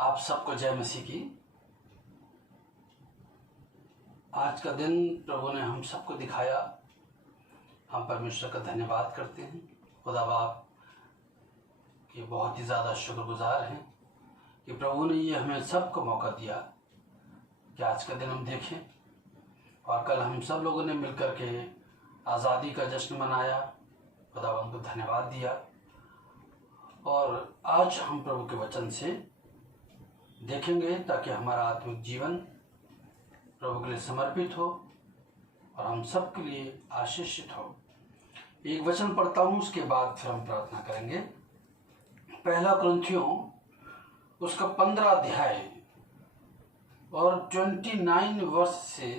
आप सबको जय मसीह की। आज का दिन प्रभु ने हम सबको दिखाया। हम परमेश्वर का धन्यवाद करते हैं। खुदा बाप के बहुत ही ज़्यादा शुक्रगुजार हैं कि प्रभु ने ये हमें सबको मौका दिया कि आज का दिन हम देखें। और कल हम सब लोगों ने मिलकर के आज़ादी का जश्न मनाया। खुदावंद को धन्यवाद दिया। और आज हम प्रभु के वचन से देखेंगे ताकि हमारा आत्मिक जीवन प्रभु के लिए समर्पित हो और हम सब के लिए आशीषित हो। एक वचन पढ़ता हूँ, उसके बाद फिर हम प्रार्थना करेंगे। पहला कुरिन्थियों उसका 15 अध्याय और 29 वर्ष से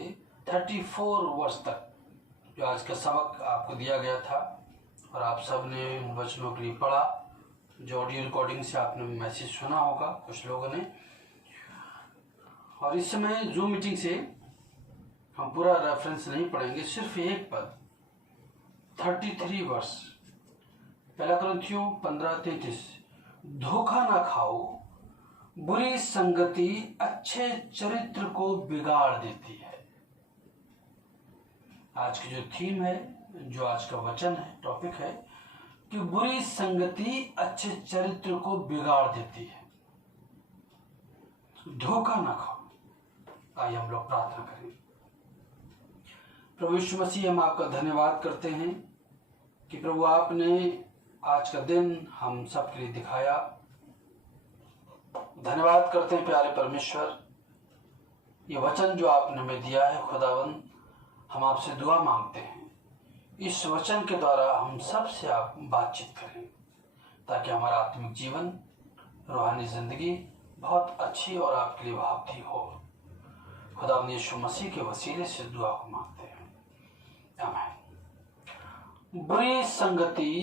34 वर्ष तक जो आज का सबक आपको दिया गया था और आप सब ने उन वचनों के लिए पढ़ा। जो ऑडियो रिकॉर्डिंग से आपने मैसेज सुना होगा कुछ लोगों ने। और इस समय जूम मीटिंग से हम पूरा रेफरेंस नहीं पढ़ेंगे, सिर्फ एक पद 33 वर्ष। पहला कुरिन्थियों 15:33। धोखा ना खाओ, बुरी संगति अच्छे चरित्र को बिगाड़ देती है। आज की जो थीम है, जो आज का वचन है, टॉपिक है कि बुरी संगति अच्छे चरित्र को बिगाड़ देती है। धोखा ना खाओ। आइए हम लोग प्रार्थना करें। प्रभु यीशु मसीह, हम आपका धन्यवाद करते हैं कि प्रभु आपने आज का दिन हम सब के लिए दिखाया। धन्यवाद करते हैं प्यारे परमेश्वर, ये वचन जो आपने हमें दिया है खुदावंद, हम आपसे दुआ मांगते हैं इस वचन के द्वारा हम सब से आप बातचीत करें ताकि हमारा आत्मिक जीवन, रूहानी जिंदगी बहुत अच्छी और आपके लिए भावती हो। खुदावंद यीशु मसीह के वसीले से दुआ को मांगते हैं, आमीन। बुरी संगति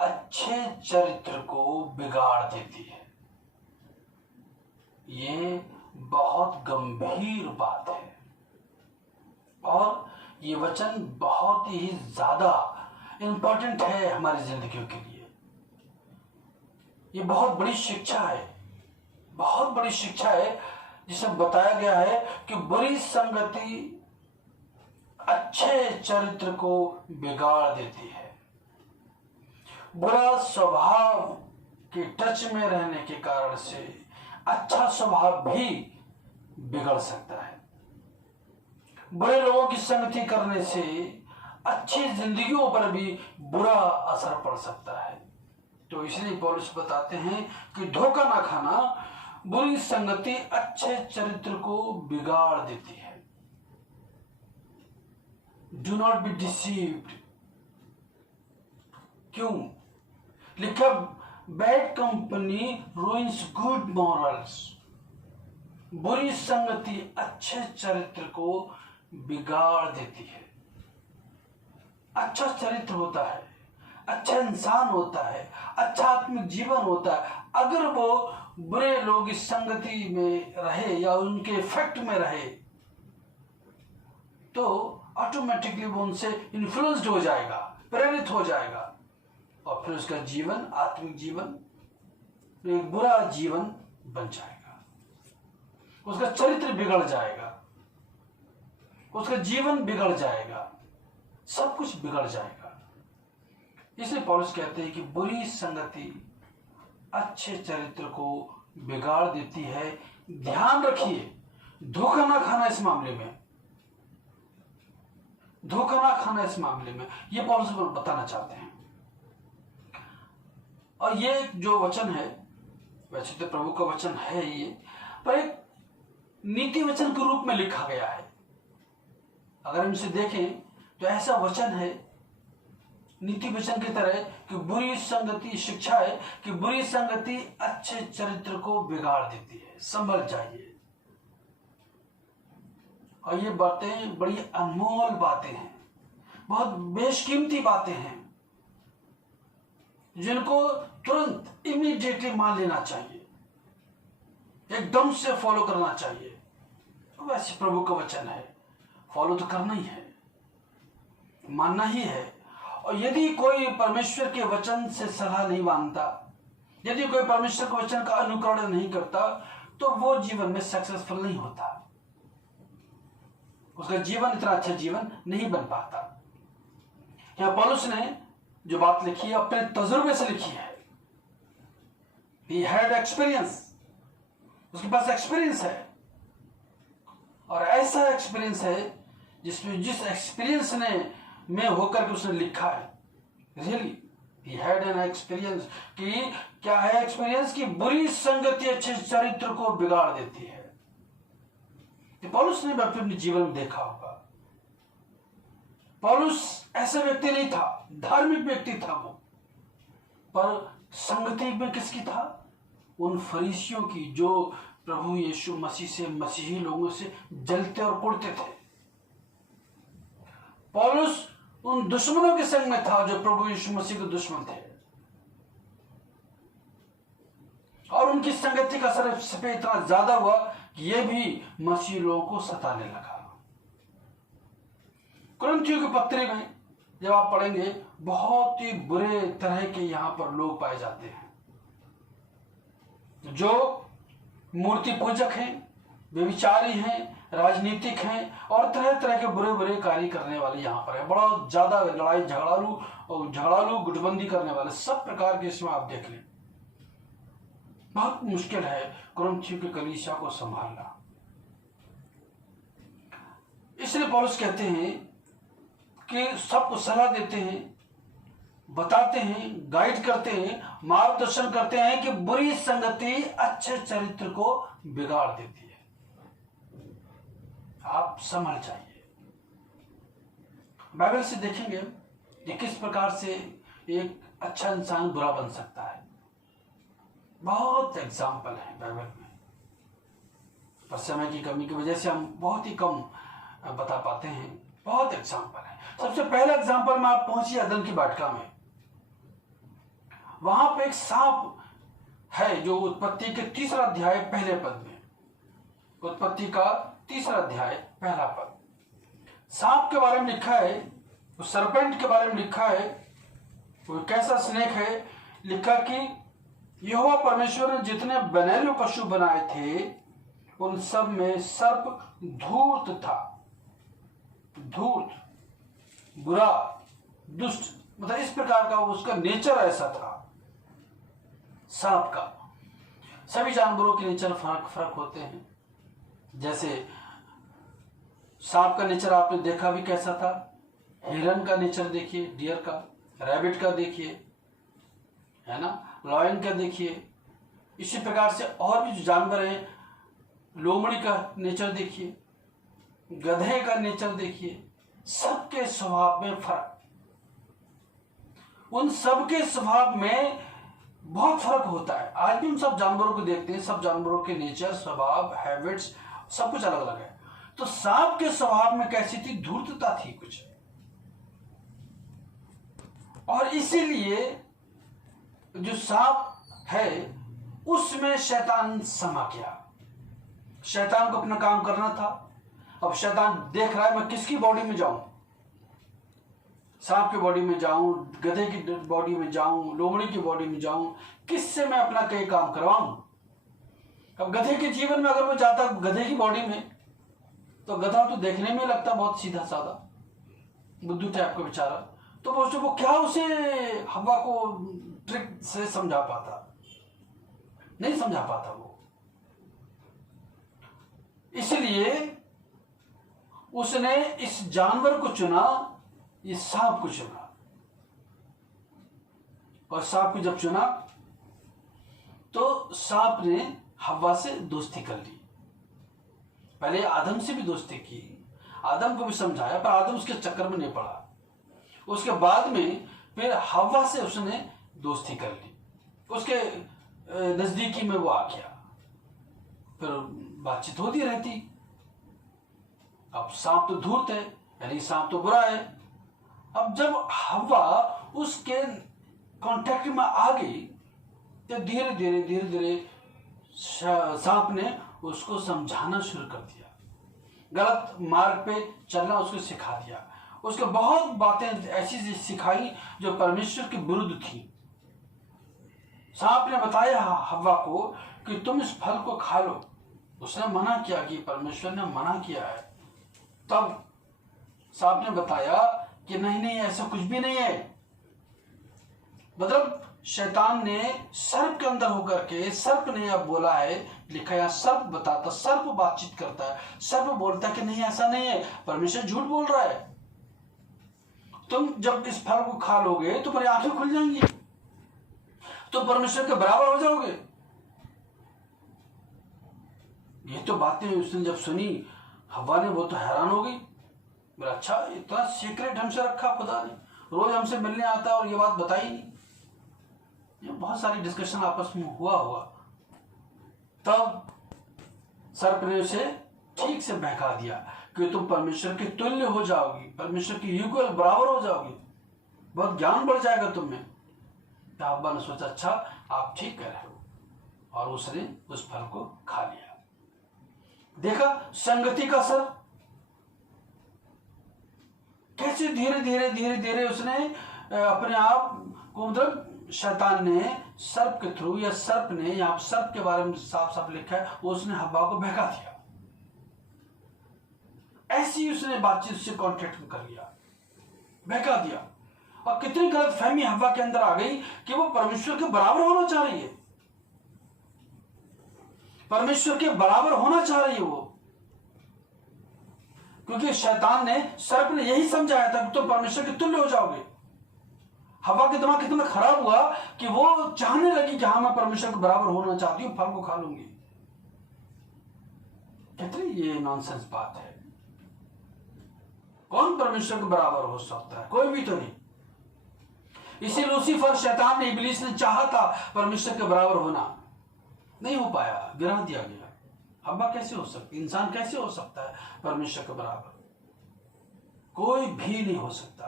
अच्छे चरित्र को बिगाड़ देती है। ये बहुत गंभीर बात है और ये वचन बहुत ही ज्यादा इम्पोर्टेंट है हमारी जिंदगियों के लिए। ये बहुत बड़ी शिक्षा है, बहुत बड़ी शिक्षा है जिसे बताया गया है कि बुरी संगति अच्छे चरित्र को बिगाड़ देती है। बुरा स्वभाव के टच में रहने के कारण से अच्छा स्वभाव भी बिगड़ सकता है। बुरे लोगों की संगति करने से अच्छी जिंदगियों पर भी बुरा असर पड़ सकता है। तो इसलिए पौलुस बताते हैं कि धोखा ना खाना, बुरी संगति अच्छे चरित्र को बिगाड़ देती है। Do not be deceived. क्यों लिखा? Bad company ruins good morals. बुरी संगति अच्छे चरित्र को बिगाड़ देती है। अच्छा चरित्र होता है, अच्छा इंसान होता है, अच्छा आत्मिक जीवन होता है, अगर वो बुरे लोग इस संगति में रहे या उनके इफेक्ट में रहे तो ऑटोमेटिकली वो उनसे इन्फ्लुएंस्ड हो जाएगा, प्रेरित हो जाएगा और फिर उसका जीवन, आत्मिक जीवन एक बुरा जीवन बन जाएगा। उसका चरित्र बिगड़ जाएगा, उसका जीवन बिगड़ जाएगा, सब कुछ बिगड़ जाएगा। इसलिए पौलुस कहते हैं कि बुरी संगति अच्छे चरित्र को बिगाड़ देती है। ध्यान रखिए, धोखा ना खाना इस मामले में, धोखा ना खाना इस मामले में, ये पौलुस बताना चाहते हैं। और ये जो वचन है, वैसे तो प्रभु का वचन है ये, पर एक नीति वचन के रूप में लिखा गया है। अगर हम इसे देखें तो ऐसा वचन है नीति वचन की तरह कि बुरी संगति, शिक्षा है कि बुरी संगति अच्छे चरित्र को बिगाड़ देती है। संभल जाइए। और ये बातें बड़ी अनमोल बातें हैं, बहुत बेशकीमती बातें हैं जिनको तुरंत इमीडिएटली मान लेना चाहिए, एकदम से फॉलो करना चाहिए। वैसे प्रभु का वचन है, फॉलो तो करना ही है, मानना ही है। और यदि कोई परमेश्वर के वचन से सलाह नहीं मानता, यदि कोई परमेश्वर के वचन का अनुकरण नहीं करता, तो वो जीवन में सक्सेसफुल नहीं होता, उसका जीवन इतना अच्छा जीवन नहीं बन पाता। यहाँ पौलुस ने जो बात लिखी है अपने तजुर्बे से लिखी है। He had experience, उसके पास एक्सपीरियंस है, और ऐसा एक्सपीरियंस है जिस एक्सपीरियंस ने में होकर के उसने लिखा है। Really he had an experience कि क्या है एक्सपीरियंस कि बुरी संगति अच्छे चरित्र को बिगाड़ देती है। पौलुस ने अपने जीवन में देखा होगा। पौलुस ऐसा व्यक्ति नहीं था, धार्मिक व्यक्ति था वो, पर संगति में किसकी था? उन फरीसियों की जो प्रभु यीशु मसीह से, मसीही लोगों से जलते और कुड़ते थे। पौलुस उन दुश्मनों के संग में था जो प्रभु यीशु मसीह के दुश्मन थे, और उनकी संगति का असर इस पे इतना ज्यादा हुआ कि ये भी मसीह लोगों को सताने लगा। कुरिन्थियों की पत्री में जब आप पढ़ेंगे, बहुत ही बुरे तरह के यहां पर लोग पाए जाते हैं जो मूर्ति पूजक हैं, व्यभिचारी हैं, राजनीतिक हैं, और तरह तरह के बुरे बुरे कार्य करने वाले यहां पर है। बड़ा ज्यादा लड़ाई झगड़ालू गुटबंदी करने वाले सब प्रकार के इसमें आप देख लें। बहुत मुश्किल है कुरिन्थियों की कलीसिया को संभालना। इसलिए पौलुस कहते हैं कि सबको सलाह देते हैं, बताते हैं, गाइड करते हैं, मार्गदर्शन करते हैं कि बुरी संगति अच्छे चरित्र को बिगाड़ देती है, आप समझ जाइए। बाइबल से देखेंगे कि किस प्रकार से एक अच्छा इंसान बुरा बन सकता है। बहुत एग्जाम्पल है बाइबल में, पर समय की कमी की वजह से हम बहुत ही कम बता पाते हैं। बहुत एग्जाम्पल है। सबसे पहला एग्जाम्पल में आप पहुंचिए अदन की वाटिका में। वहां पे एक सांप है जो उत्पत्ति के 3 अध्याय पहले पद में, उत्पत्ति का 3 अध्याय पहला पद, सांप के बारे में लिखा है, उस सरपेंट के बारे में लिखा है, वो कैसा स्नेक है। लिखा कि यहोवा परमेश्वर ने जितने बनेलु पशु बनाए थे उन सब में सर्प धूर्त था। धूर्त, बुरा, दुष्ट, मतलब इस प्रकार का उसका नेचर ऐसा था सांप का। सभी जानवरों के नेचर फर्क होते हैं। जैसे सांप का नेचर आपने देखा भी कैसा था, हिरन का नेचर देखिए, डियर का, रैबिट का देखिए, है ना, लॉयन का देखिए। इसी प्रकार से और भी जो जानवर हैं, लोमड़ी का नेचर देखिए, गधे का नेचर देखिए, सबके स्वभाव में फर्क, उन सबके स्वभाव में बहुत फर्क होता है। आज भी हम सब जानवरों को देखते हैं, सब जानवरों के नेचर, स्वभाव, हैबिट्स सब कुछ अलग अलग है। तो सांप के स्वभाव में कैसी थी? धूर्तता थी कुछ, और इसीलिए जो सांप है उसमें शैतान समा गया। शैतान को अपना काम करना था। अब शैतान देख रहा है मैं किसकी बॉडी में जाऊं, सांप की बॉडी में जाऊं, गधे की बॉडी में जाऊं, लोमड़ी की बॉडी में जाऊं, किससे मैं अपना कई काम करवाऊं। अब गधे के जीवन में अगर वो जाता गधे की बॉडी में, तो गधा तो देखने में लगता बहुत सीधा साधा बुद्धू टाइप का बेचारा, तो वो क्या उसे हवा को ट्रिक से समझा पाता? नहीं समझा पाता वो। इसलिए उसने इस जानवर को चुना, इस सांप को चुना, और सांप को जब चुना तो सांप ने हव्वा से दोस्ती कर ली। पहले आदम से भी दोस्ती की, आदम को भी समझाया, पर आदम उसके चक्कर में नहीं पड़ा। उसके बाद में फिर हव्वा से उसने दोस्ती कर ली, उसके नजदीकी में वो आ गया, फिर बातचीत होती रहती। अब सांप तो धूर्त है, यानी सांप तो बुरा है। अब जब हव्वा उसके कांटेक्ट में आ गई तो धीरे धीरे सांप ने उसको समझाना शुरू कर दिया, गलत मार्ग पे चलना उसको सिखा दिया। उसको बहुत बातें ऐसी सिखाई जो परमेश्वर के विरुद्ध थी। सांप ने बताया हव्वा को कि तुम इस फल को खा लो, उसने मना किया कि परमेश्वर ने मना किया है। तब सांप ने बताया कि नहीं नहीं, ऐसा कुछ भी नहीं है। मतलब शैतान ने सर्प के अंदर होकर के, सर्प ने अब बोला है, लिखा है सर्प बताता, सर्प बातचीत करता है, सर्प बोलता है कि नहीं ऐसा नहीं है, परमेश्वर झूठ बोल रहा है। तुम जब इस फल को खा लोगे तो तुम्हारी आंखें खुल जाएंगी, तो परमेश्वर के बराबर हो जाओगे। ये तो बातें उसने जब सुनी, हवा ने, वो तो हैरान हो गई। बोला अच्छा, इतना सीक्रेट हमसे रखा खुदा ने, रोज हमसे मिलने आता और ये बात बताई नहीं। ये बहुत सारी डिस्कशन आपस में हुआ। तब सर्प ने उसे ठीक से बहका दिया कि तुम परमेश्वर के तुल्य हो जाओगी, परमेश्वर के युगल बराबर हो जाओगी, बहुत ज्ञान बढ़ जाएगा तुम में। तो हव्वा ने सोचा अच्छा आप ठीक कह रहे हो, और उसने उस फल को खा लिया। देखा संगति का असर कैसे धीरे धीरे उसने अपने आप को, मतलब शैतान ने सर्प के थ्रू, या सर्प ने, यहाँ सर्प के बारे में साफ साफ लिखा है, वो उसने हव्वा को बहका दिया। ऐसी उसने बातचीत से कॉन्ट्रैक्ट कर लिया, बहका दिया। और कितनी गलत फहमी हव्वा के अंदर आ गई कि वो परमेश्वर के बराबर होना चाह रही है, परमेश्वर के बराबर होना चाह रही है वो, क्योंकि शैतान ने, सर्प ने यही समझाया था कि तुम परमेश्वर के तुल्य हो जाओगे। हवा के दिमाग कितना खराब हुआ कि वो चाहने लगी कि हाँ मैं परमेश्वर के बराबर होना चाहती हूँ, फल को खा लूंगी। कितनी ये नॉनसेंस बात है। कौन परमेश्वर के बराबर हो सकता है? कोई भी तो नहीं। इसी लूसीफर, शैतान ने, इब्लीस ने चाहा था परमेश्वर के बराबर होना, नहीं हो पाया, गिरा दिया गया। हव्वा कैसे हो सकती, इंसान कैसे हो सकता है परमेश्वर के बराबर? कोई भी नहीं हो सकता,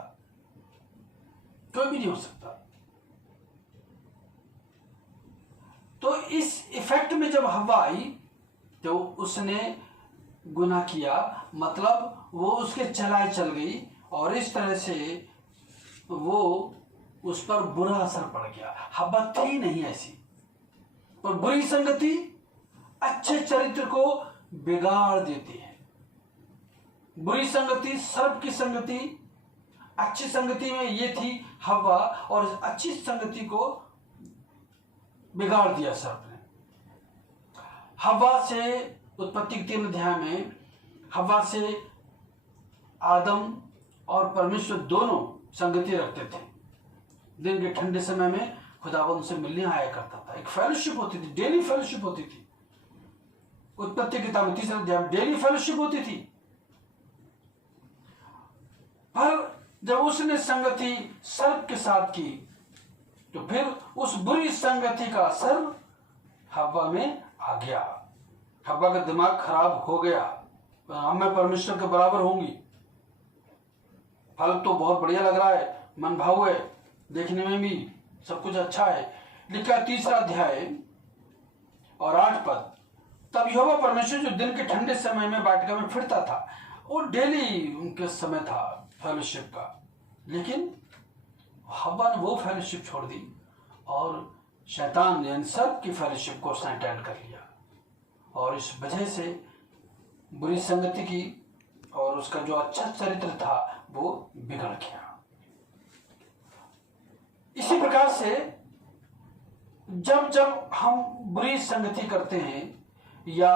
कोई भी नहीं हो सकता। तो इस इफेक्ट में जब हव्वा आई तो उसने गुनाह किया, मतलब वो उसके चलाए चल गई, और इस तरह से वो उस पर बुरा असर पड़ गया। हव्वा थी नहीं ऐसी, और बुरी संगति अच्छे चरित्र को बिगाड़ देती है। बुरी संगति, सर्प की संगति, अच्छी संगति में ये थी हव्वा, और अच्छी संगति को बिगाड़ दिया सर्प ने। हव्वा से, उत्पत्ति के 3 अध्याय में हव्वा से आदम और परमेश्वर दोनों संगति रखते थे। दिन के ठंडे समय में खुदावंद उनसे मिलने आया करता था, एक फेलोशिप होती थी, डेली फेलोशिप होती थी। उत्पत्ति किताब में 3 अध्याय में डेली फेलोशिप होती थी। पर जब उसने संगति सर्प के साथ की तो फिर उस बुरी संगति का असर हव्वा में आ गया। हव्वा का दिमाग खराब हो गया, अब मैं परमेश्वर के बराबर होंगी, फल तो बहुत बढ़िया लग रहा है, मन भाव है, देखने में भी सब कुछ अच्छा है। लिखा 3 अध्याय और 8 पद। तब यहोवा परमेश्वर जो दिन के ठंडे समय में वाटिका में फिरता था, वो डेली उनके समय था फेलोशिप का, लेकिन हव्वा ने वो फेलोशिप छोड़ दी और शैतान ने सर्प की फेलोशिप को उसने अटेंड कर लिया, और इस वजह से बुरी संगति की और उसका जो अच्छा चरित्र था वो बिगड़ गया। इसी प्रकार से जब जब हम बुरी संगति करते हैं, या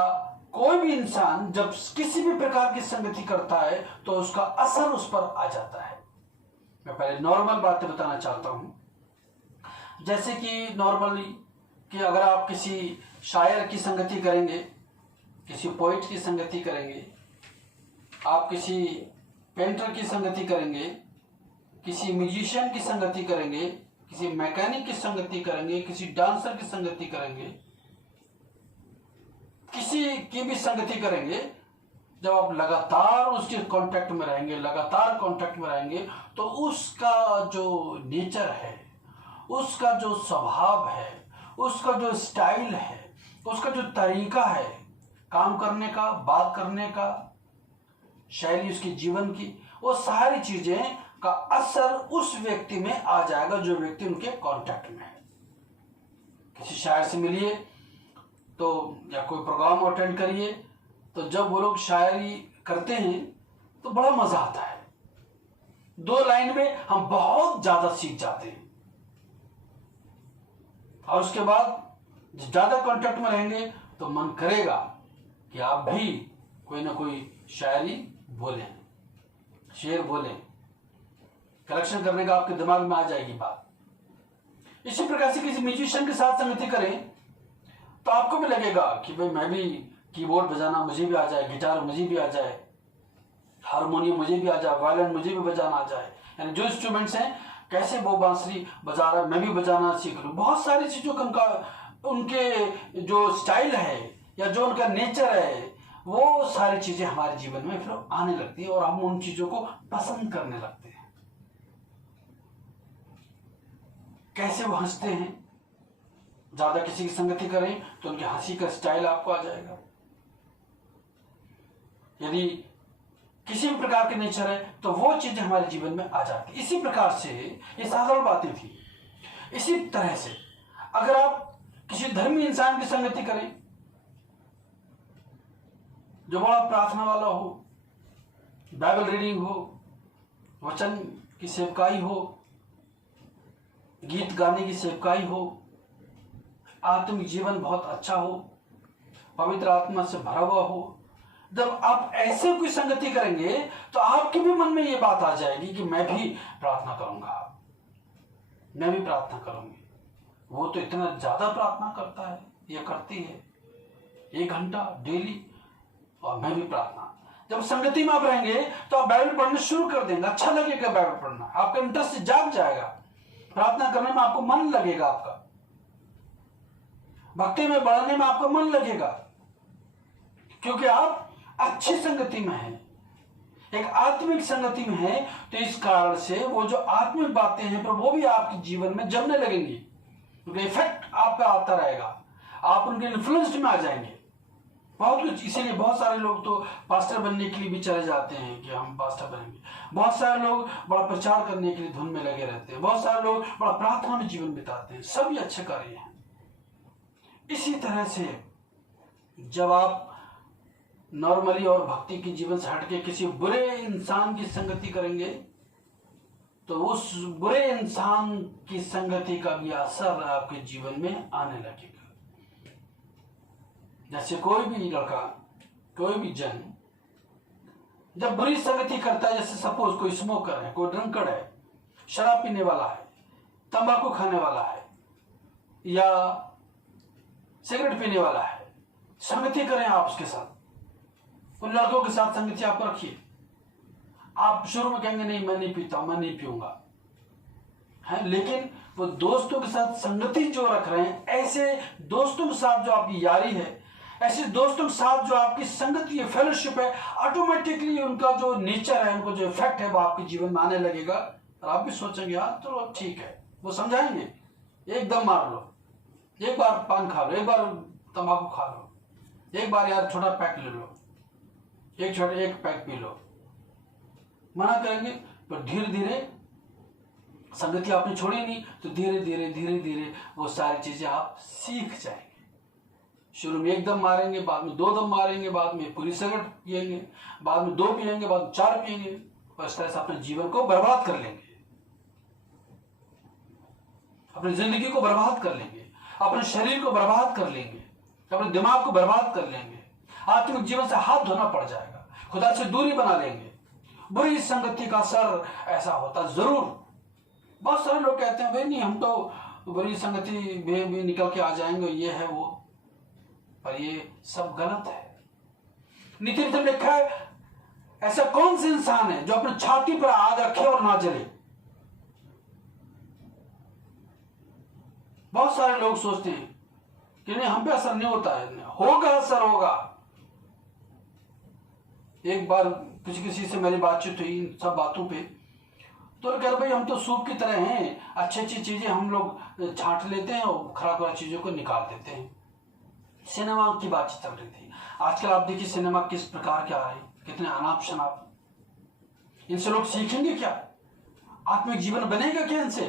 कोई भी इंसान जब किसी भी प्रकार की संगति करता है, तो उसका असर उस पर आ जाता है। मैं पहले नॉर्मल बातें बताना चाहता हूं, जैसे कि नॉर्मली कि अगर आप किसी शायर की संगति करेंगे, किसी पोइट की संगति करेंगे, आप किसी पेंटर की संगति करेंगे, किसी म्यूजिशियन की संगति करेंगे, किसी मैकेनिक की संगति करेंगे, किसी डांसर की संगति करेंगे, किसी की भी संगति करेंगे, जब आप लगातार उसके कांटेक्ट में रहेंगे, लगातार कांटेक्ट में रहेंगे, तो उसका जो नेचर है, उसका जो स्वभाव है, उसका जो स्टाइल है, उसका जो तरीका है काम करने का, बात करने का, शैली उसकी जीवन की, वो सारी चीजें का असर उस व्यक्ति में आ जाएगा जो व्यक्ति उनके कांटेक्ट में है। किसी शायर से मिलिए, तो या कोई प्रोग्राम अटेंड करिए, तो जब वो लोग शायरी करते हैं तो बड़ा मजा आता है। 2 लाइन में हम बहुत ज्यादा सीख जाते हैं और उसके बाद ज्यादा कांटेक्ट में रहेंगे तो मन करेगा कि आप भी कोई ना कोई शायरी बोलें, शेर बोलें। कलेक्शन करने का आपके दिमाग में आ जाएगी बात। इसी प्रकार से किसी म्यूजिशियन के साथ संगति करें तो आपको भी लगेगा कि भाई मैं भी कीबोर्ड बजाना मुझे भी आ जाए, गिटार मुझे भी आ जाए, हारमोनियम मुझे भी आ जाए, वायलिन मुझे भी बजाना आ जाए। यानी जो इंस्ट्रूमेंट्स हैं, कैसे वो बांसुरी बजा रहा है मैं भी बजाना सीख लूं। बहुत सारी चीजों का उनके जो स्टाइल है या जो उनका नेचर है, वो सारी चीजें हमारे जीवन में फिर आने लगती है और हम उन चीजों को पसंद करने लगते हैं। कैसे वो हंसते हैं, ज्यादा किसी की संगति करें तो उनकी हंसी का स्टाइल आपको आ जाएगा। यदि किसी भी प्रकार के नेचर है तो वो चीजें हमारे जीवन में आ जाती। इसी प्रकार से ये साधारण बातें थी। इसी तरह से अगर आप किसी धर्मी इंसान की संगति करें जो बड़ा प्रार्थना वाला हो, बाइबल रीडिंग हो, वचन की सेवकाई हो, गीत गाने की सेवकाई हो, आत्मिक जीवन बहुत अच्छा हो, पवित्र आत्मा से भरा हुआ हो, जब आप ऐसे कोई संगति करेंगे तो आपके भी मन में ये बात आ जाएगी कि मैं भी प्रार्थना करूंगा, मैं भी प्रार्थना करूंगी। वो तो इतना ज्यादा प्रार्थना करता है, ये करती है 1 घंटा डेली, और मैं भी प्रार्थना। जब संगति में आप रहेंगे तो आप बाइबल पढ़ना शुरू कर देंगे, अच्छा लगेगा बाइबल पढ़ना, आपका इंटरेस्ट जाग जाएगा, प्रार्थना करने में आपको मन लगेगा, आपका भक्ति में बढ़ने में आपका मन लगेगा, क्योंकि आप अच्छी संगति में हैं, एक आत्मिक संगति में हैं। तो इस कारण से वो जो आत्मिक बातें हैं पर वो भी आपके जीवन में जमने लगेंगी, क्योंकि इफेक्ट आपका आता रहेगा, आप उनके इन्फ्लुएंस में आ जाएंगे बहुत कुछ। इसीलिए बहुत सारे लोग तो पास्टर बनने के लिए भी चले जाते हैं कि हम पास्टर बनेंगे। बहुत सारे लोग बड़ा प्रचार करने के लिए धुन में लगे रहते हैं। बहुत सारे लोग बड़ा प्रार्थना में जीवन बिताते हैं। सभी अच्छे कार्य हैं। इसी तरह से जब आप नॉर्मली और भक्ति के जीवन से हटके किसी बुरे इंसान की संगति करेंगे तो उस बुरे इंसान की संगति का भी असर आपके जीवन में आने लगेगा। जैसे कोई भी लड़का, कोई भी जन जब बुरी संगति करता है, जैसे सपोज कोई स्मोकर है, कोई ड्रंकर्ड है, शराब पीने वाला है, तंबाकू खाने वाला है या सिगरेट पीने वाला है, संगति करें आप उसके साथ, उन लड़कों के साथ संगति आप रखिए। आप शुरू में कहेंगे नहीं मैं नहीं पीता, मैं नहीं पीऊंगा, है, लेकिन वो दोस्तों के साथ संगति जो रख रहे हैं, ऐसे दोस्तों के साथ जो आपकी यारी है, ऐसे दोस्तों के साथ जो आपकी संगति है, फेलोशिप है, ऑटोमेटिकली उनका जो नेचर है, उनको जो इफेक्ट है वो आपके जीवन में आने लगेगा और आप भी सोचेंगे यार तो ठीक है। वो समझाएंगे, एकदम मार लो, एक बार पान खा लो, एक बार तंबाकू खा लो, एक बार यार छोटा पैक ले लो, एक पैक पी लो, मना करेंगे। पर धीरे धीरे संगति आपने छोड़ी नहीं तो धीरे धीरे वो सारी चीजें आप सीख जाएंगे। शुरू में 1 दम मारेंगे, बाद में 2 दम मारेंगे, बाद में पूरी सिगरेट पिएंगे, बाद में 2 पिएंगे, बाद में 4 पिएंगे, और इस तरह से अपने जीवन को बर्बाद कर लेंगे, अपनी जिंदगी को बर्बाद कर लेंगे, अपने शरीर को बर्बाद कर लेंगे, अपने दिमाग को बर्बाद कर लेंगे, आत्मिक जीवन से हाथ धोना पड़ जाएगा, खुदा से दूरी बना लेंगे। बुरी संगति का असर ऐसा होता जरूर। बहुत सारे लोग कहते हैं भाई नहीं हम तो बुरी संगति में भी निकल के आ जाएंगे, ये है वो, पर ये सब गलत है। नीति में लिखा है ऐसा कौन सा इंसान है जो अपने छाती पर आग रखे और ना जले। बहुत सारे लोग सोचते हैं कि नहीं हम पे असर नहीं होता है, होगा असर होगा। एक बार किसी से मेरी बातचीत हुई इन सब बातों पे, तो कह रहे भाई हम तो सूप की तरह हैं, अच्छी अच्छी चीजें हम लोग छांट लेते हैं और खराब खराब चीजों को निकाल देते हैं। सिनेमा की बातचीत चल रही थी। आजकल आप देखिए सिनेमा किस प्रकार के आ रहे हैं, कितने अनाप शनाप। इनसे लोग सीखेंगे क्या? आत्मिक जीवन बनेगा क्या इनसे?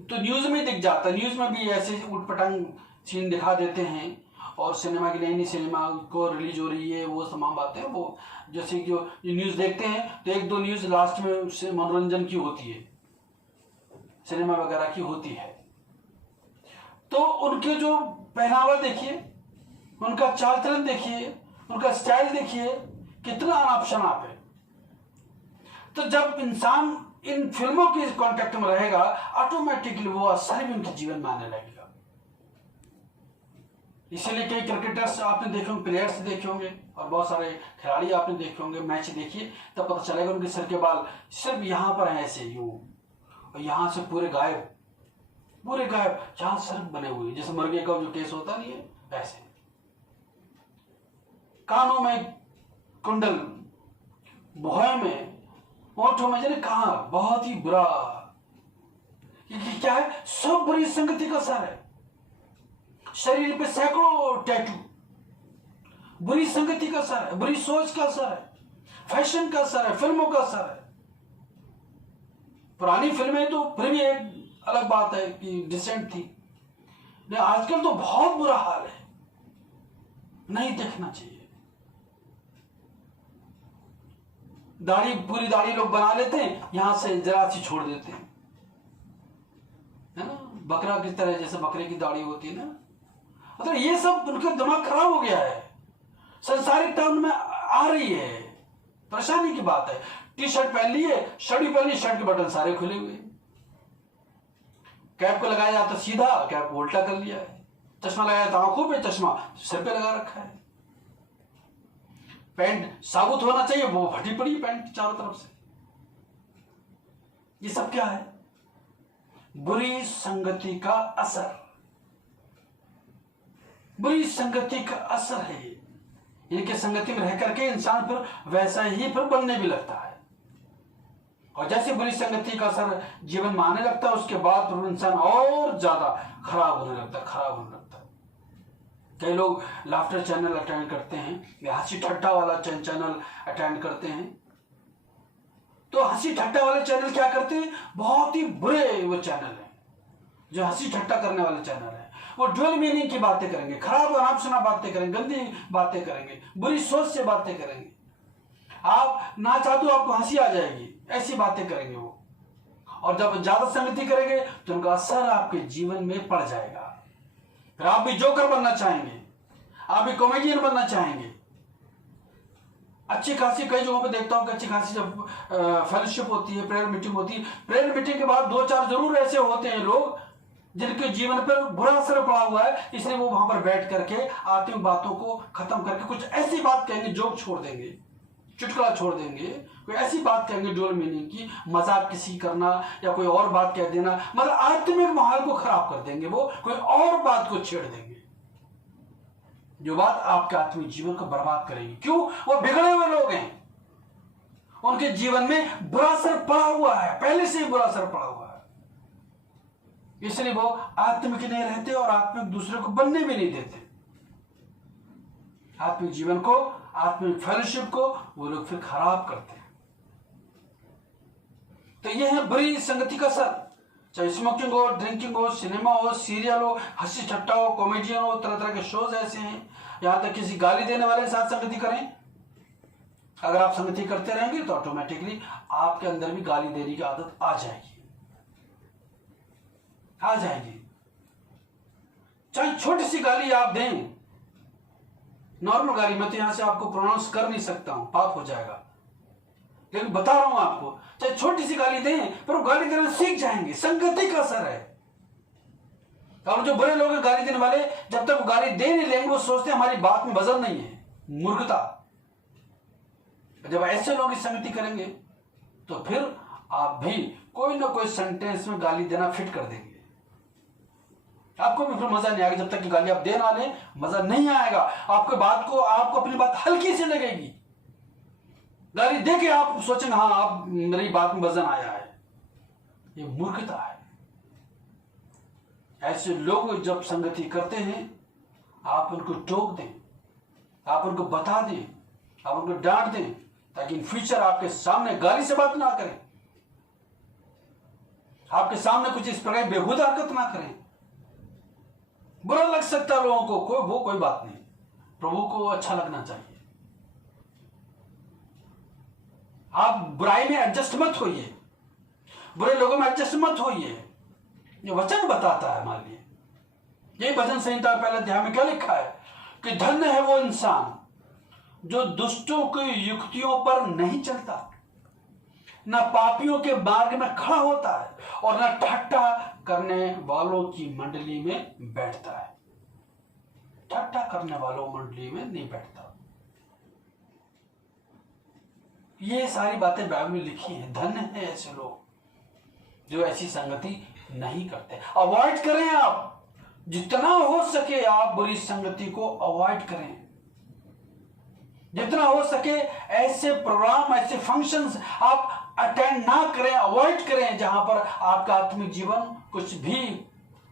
तो न्यूज में दिख जाता है, न्यूज में भी ऐसे उटपटांग सीन दिखा देते हैं और सिनेमा की नई सिनेमा को रिलीज हो रही है, वो तमाम बातें, वो जैसे कि न्यूज़ देखते हैं तो एक दो न्यूज़ लास्ट में उससे मनोरंजन की होती है, सिनेमा वगैरह की होती है। तो उनके जो पहनावा देखिए, उनका चाल चलन देखिए, उनका स्टाइल देखिए, कितना अनाप शनाप है। तो जब इंसान इन फिल्मों के कांटेक्ट में रहेगा, ऑटोमेटिकली वो असर भी उनके जीवन में आने लगेगा। इसीलिए कई क्रिकेटर्स आपने देखे होंगे, प्लेयर्स देखे होंगे और बहुत सारे खिलाड़ी आपने देखे होंगे, मैच देखिए तब पता चलेगा उनके सर के बाल सिर्फ यहाँ पर हैं ऐसे यूं, और यहाँ से पूरे गायब, जहां सर बने हुए, जैसे मुर्गे का जो केस होता नहीं है ऐसे। कानों में कुंडल, भौहें में, ओठों में, जाने कहा, बहुत ही बुरा। ये क्या है? सब बुरी संगति का असर है। शरीर पे सैकड़ों टैटू, बुरी संगति का असर है, बुरी सोच का असर है, फैशन का असर है, फिल्मों का असर है। पुरानी फिल्में तो फिर भी एक अलग बात है कि डिसेंट थी, लेकिन आजकल तो बहुत बुरा हाल है, नहीं देखना चाहिए। दाढ़ी, पूरी दाढ़ी लोग बना लेते हैं, यहां से जरा सी छोड़ देते हैं, है ना, बकरा की तरह, जैसे बकरे की दाढ़ी होती है ना। मतलब ये सब उनका दिमाग खराब हो गया है, संसारिक टर्म में आ रही है, परेशानी की बात है। टी शर्ट पहन ली है, शर्ट भी पहन ली, शर्ट के बटन सारे खुले हुए, कैप को लगाया जाता सीधा, कैप उल्टा कर लिया है, चश्मा लगाया था आंखों पे, चश्मा सिर पे लगा रखा है, पैंट साबुत होना चाहिए, वो फटी पड़ी पैंट चारों तरफ से। ये सब क्या है? बुरी संगति का असर, बुरी संगति का असर है ये। इनके संगति में रह करके इंसान फिर वैसा ही फिर बनने भी लगता है, और जैसे बुरी संगति का असर जीवन में आने लगता है, उसके बाद फिर इंसान और ज्यादा खराब होने लगता है। कई लोग लाफ्टर चैनल अटेंड करते हैं या हंसी ठट्टा वाला चैनल अटेंड करते हैं, तो हंसी ठट्टा वाले चैनल क्या करते हैं? बहुत ही बुरे वो चैनल है जो हंसी ठट्टा करने वाले चैनल है। वो ड्यूअल मीनिंग की बातें करेंगे, खराब अनाप शनाप बातें करेंगे, गंदी बातें करेंगे, बुरी सोच से बातें करेंगे, आप ना चाहते आपको हंसी आ जाएगी, ऐसी बातें करेंगे वो। और जब ज्यादा संगति करेंगे तो उनका असर आपके जीवन में पड़ जाएगा। फिर आप भी जोकर बनना चाहेंगे, आप भी कॉमेडियन बनना चाहेंगे। अच्छी खासी कई जगहों पे देखता हूं कि अच्छी खासी जब फेलोशिप होती है, प्रेयर मीटिंग होती है, प्रेयर मीटिंग के बाद दो चार जरूर ऐसे होते हैं लोग जिनके जीवन पर बुरा असर पड़ा हुआ है, इसलिए वो वहां पर बैठ करके आत्मिक बातों को खत्म करके कुछ ऐसी बात कहेंगे, जोक छोड़ देंगे, चुटकुला छोड़ देंगे, कोई ऐसी बात कहेंगे ड्यूअल मीनिंग की, मजाक किसी करना या कोई और बात कह देना, मतलब आत्मिक माहौल को खराब कर देंगे, वो कोई और बात को छेड़ देंगे जो बात आपके आत्मिक जीवन को बर्बाद करेगी। क्यों? वो बिगड़े हुए लोग हैं, उनके जीवन में बुरा असर पड़ा हुआ है, पहले से ही बुरा असर पड़ा हुआ है, इसलिए वो आत्मिक नहीं रहते और आत्मिक दूसरे को बनने भी नहीं देते। आत्मिक जीवन को, आत्मिक फेलोशिप को वो लोग फिर खराब करते हैं। तो यह है बुरी संगति का असर, चाहे स्मोकिंग हो, ड्रिंकिंग हो, सिनेमा हो, सीरियल हो, हंसी ठट्टा हो, कॉमेडियन हो, तरह तरह के शोज ऐसे हैं, यहां तक किसी गाली देने वाले के साथ संगति करें। अगर आप संगति करते रहेंगे तो ऑटोमेटिकली आपके अंदर भी गाली देने की आदत आ जाएगी। चाहे छोटी सी गाली आप दें, नॉर्मल गाली, मैं तो यहां से आपको प्रोनाउंस कर नहीं सकता हूं, पाप हो जाएगा, लेकिन बता रहा हूं आपको, चाहे छोटी सी गाली दें पर वो गाली देना सीख जाएंगे, संगति का असर है। और जो बुरे लोग गाली देने वाले, जब तक वो गाली दे नहीं लेंगे वो सोचते हैं हमारी बात में वजन नहीं है, मूर्खता। जब ऐसे लोग संगति करेंगे तो फिर आप भी कोई ना कोई सेंटेंस में गाली देना फिट कर देंगे, आपको भी फिर मजा नहीं आएगा। जब तक कि गाली आप दे ना लें मजा नहीं आएगा, आपको अपनी बात हल्की से लगेगी, गाली दे के आप सोचेंगे हाँ आप मेरी बात में वजन आया है, ये मूर्खता है। ऐसे लोग जब संगति करते हैं आप उनको टोक दें, आप उनको बता दें, आप उनको डांट दें, ताकि इन फ्यूचर आपके सामने गाली से बात ना करें, आपके सामने कुछ इस प्रकार बेहुदा हरकत ना करें। बुरा लग सकता है लोगों को, कोई बात नहीं, प्रभु को अच्छा लगना चाहिए। आप बुराई में एडजस्ट मत होइए, बुरे लोगों में एडजस्ट मत होइए। ये वचन बताता है हमारे लिए। यही भजन संहिता पहले अध्याय में क्या लिखा है कि धन्य है वो इंसान जो दुष्टों की युक्तियों पर नहीं चलता, न पापियों के मार्ग में खड़ा होता है, और न ठट्ठा करने वालों की मंडली में बैठता है। ठट्ठा करने वालों मंडली में नहीं बैठता। ये सारी बातें बाइबल में लिखी हैं। धन्य है ऐसे लोग जो ऐसी संगति नहीं करते। अवॉइड करें, आप जितना हो सके आप बुरी संगति को अवॉइड करें। जितना हो सके ऐसे प्रोग्राम, ऐसे फंक्शंस आप अटेंड ना करें, अवॉइड करें जहां पर आपका आत्मिक जीवन कुछ भी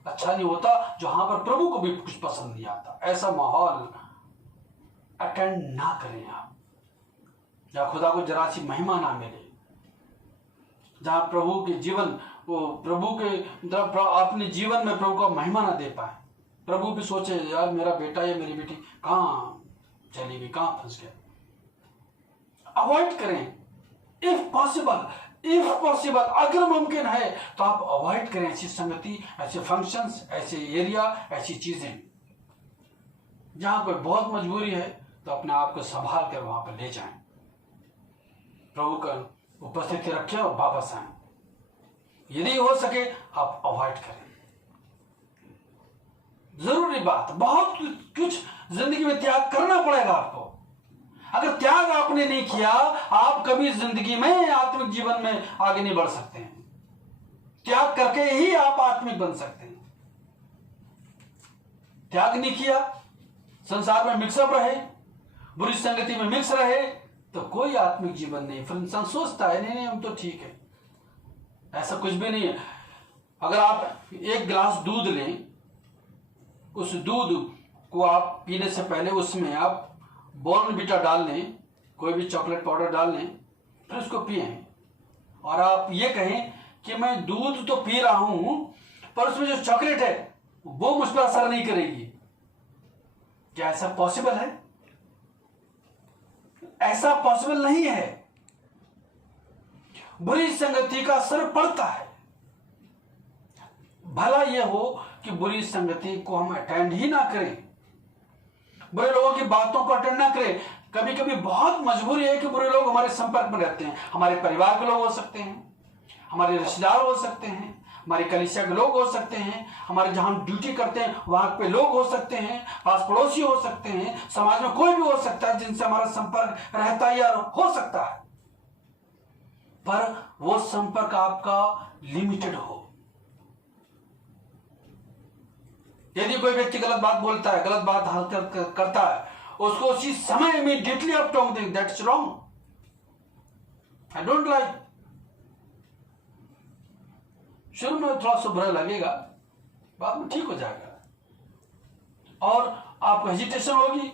अच्छा नहीं होता, जहां पर प्रभु को भी कुछ पसंद नहीं आता। ऐसा माहौल अटेंड ना करें आप, जहां खुदा को जरा सी महिमा ना मिले, जहां प्रभु के जीवन वो प्रभु के अपने जीवन में प्रभु को महिमा ना दे पाए। प्रभु भी सोचे यार मेरा बेटा या मेरी बेटी कहां चली गई, कहां फंस गया। अवॉइड करें इफ पॉसिबल, अगर मुमकिन है तो आप अवॉइड करें ऐसी संगति, ऐसे फंक्शंस, ऐसे एरिया, ऐसी चीजें। जहां कोई बहुत मजबूरी है तो अपने आप को संभाल कर वहां पर ले जाएं, प्रभु का उपस्थिति रखें और वापस आए। यदि हो सके आप अवॉइड करें। जरूरी बात, बहुत कुछ जिंदगी में त्याग करना पड़ेगा आपको। अगर त्याग आपने नहीं किया, आप कभी जिंदगी में आत्मिक जीवन में आगे नहीं बढ़ सकते हैं। त्याग करके ही आप आत्मिक बन सकते हैं। त्याग नहीं किया, संसार में मिक्सअप रहे, बुरी संगति में मिक्स रहे, तो कोई आत्मिक जीवन नहीं। फिर इंसान सोचता है नहीं हम तो ठीक है, ऐसा कुछ भी नहीं है। अगर आप एक गिलास दूध लें, उस दूध को आप पीने से पहले उसमें आप बॉर्नविटा डाल लें, कोई भी चॉकलेट पाउडर डाल लें, फिर उसको पिए, और आप ये कहें कि मैं दूध तो पी रहा हूं पर उसमें जो चॉकलेट है वो मुझ पर असर नहीं करेगी। क्या ऐसा पॉसिबल है? ऐसा पॉसिबल नहीं है। बुरी संगति का असर पड़ता है। भला यह हो कि बुरी संगति को हम अटेंड ही ना करें, बुरे लोगों की बातों को अटेंड ना करें। कभी कभी बहुत मजबूरी है कि बुरे लोग हमारे संपर्क में रहते हैं। हमारे परिवार के लोग हो सकते हैं, हमारे रिश्तेदार हो सकते हैं, हमारी कलीसिया के लोग हो सकते हैं, हमारे जहां ड्यूटी करते हैं वहां पे लोग हो सकते हैं, पास पड़ोसी हो सकते हैं, समाज में कोई भी हो सकता है जिनसे हमारा संपर्क रहता है या हो सकता है। पर वो संपर्क आपका लिमिटेड हो। यदि कोई व्यक्ति गलत बात बोलता है, गलत बात हरकत करता है, उसको उसी समय इमीडिएटली आप टोक दें, that's wrong, I don't like. शुरू में थोड़ा सा बुरा लगेगा, बाद में ठीक हो जाएगा और आपको हेजिटेशन होगी,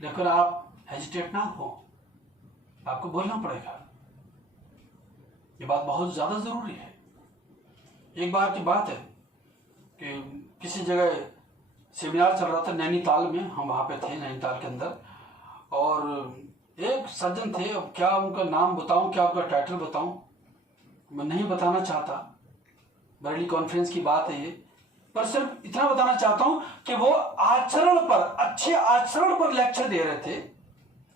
लेकिन आप हेजिटेट ना हो, आपको बोलना पड़ेगा। ये बात बहुत ज्यादा जरूरी है। एक बार की बात है कि किसी जगह सेमिनार चल रहा था नैनीताल में, हम वहां पे थे नैनीताल के अंदर, और एक सज्जन थे। अब क्या उनका नाम बताऊं, क्या उनका टाइटल बताऊं, मैं नहीं बताना चाहता, बरेली कॉन्फ्रेंस की बात है ये, पर सिर्फ इतना बताना चाहता हूं कि वो आचरण पर, अच्छे आचरण पर लेक्चर दे रहे थे,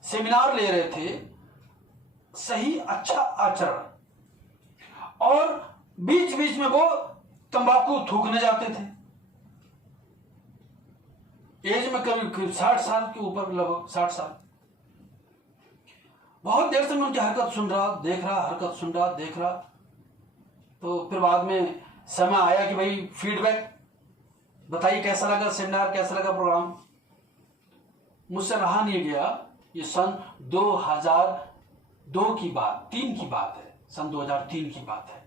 सेमिनार ले रहे थे, सही अच्छा आचरण, और बीच बीच में वो तंबाकू थूकने जाते थे। एज में कभी 60 साल के ऊपर, लगभग 60 साल। बहुत देर से मैं उनकी हरकत सुन रहा, देख रहा, हरकत सुन रहा, देख रहा। तो फिर बाद में समय आया कि भाई फीडबैक बताइए, कैसा लगा सेमिनार, कैसा लगा प्रोग्राम। मुझसे रहा नहीं गया। ये सन 2002 की बात, 3 की बात है, सन 2003 की बात है।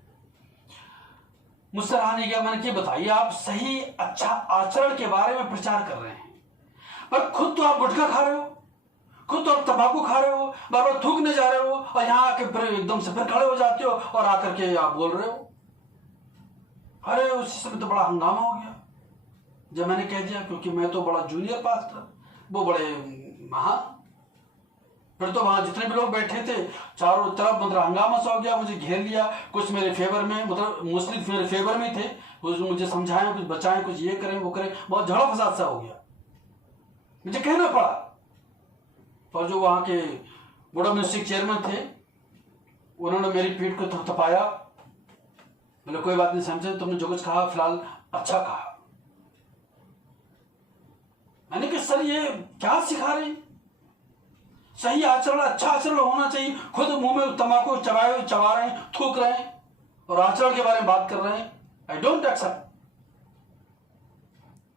मुझसे रहा नहीं गया, मैंने क्या बताइए, आप सही अच्छा आचरण के बारे में प्रचार कर रहे हैं, पर खुद तो आप गुटखा खा रहे हो, खुद तो आप तंबाकू खा रहे हो, बार बार थूकने जा रहे हो, और यहां आके फिर एकदम से फिर खड़े हो जाते हो और आकर के आप बोल रहे हो। अरे उसी समय तो बड़ा हंगामा हो गया, जब मैंने कह दिया, क्योंकि मैं तो बड़ा जूनियर पास्टर, वो बड़े महान। फिर तो वहां जितने भी लोग बैठे थे चारों तरफ मतलब हंगामा सा हो गया, मुझे घेर लिया। कुछ मेरे फेवर में, मतलब मोस्टली मेरे फेवर में थे, कुछ मुझे समझाएं, कुछ बचाएं, कुछ ये करें वो करें, बहुत झगड़ा फसाद सा हो गया, मुझे कहना पड़ा। और जो वहां के बोर्ड ऑफ मिनिस्ट्री चेयरमैन थे, उन्होंने मेरी पीठ को थपथपाया, बोले कोई बात नहीं समझे, तुमने जो कुछ कहा फिलहाल अच्छा कहा। मैंने कहा सर ये क्या सिखा रहे हैं? सही आचरण, अच्छा आचरण होना चाहिए। खुद मुंह में तंबाकू चबा रहे हैं, थूक रहे हैं, और आचरण के बारे में बात कर रहे हैं। I don't accept.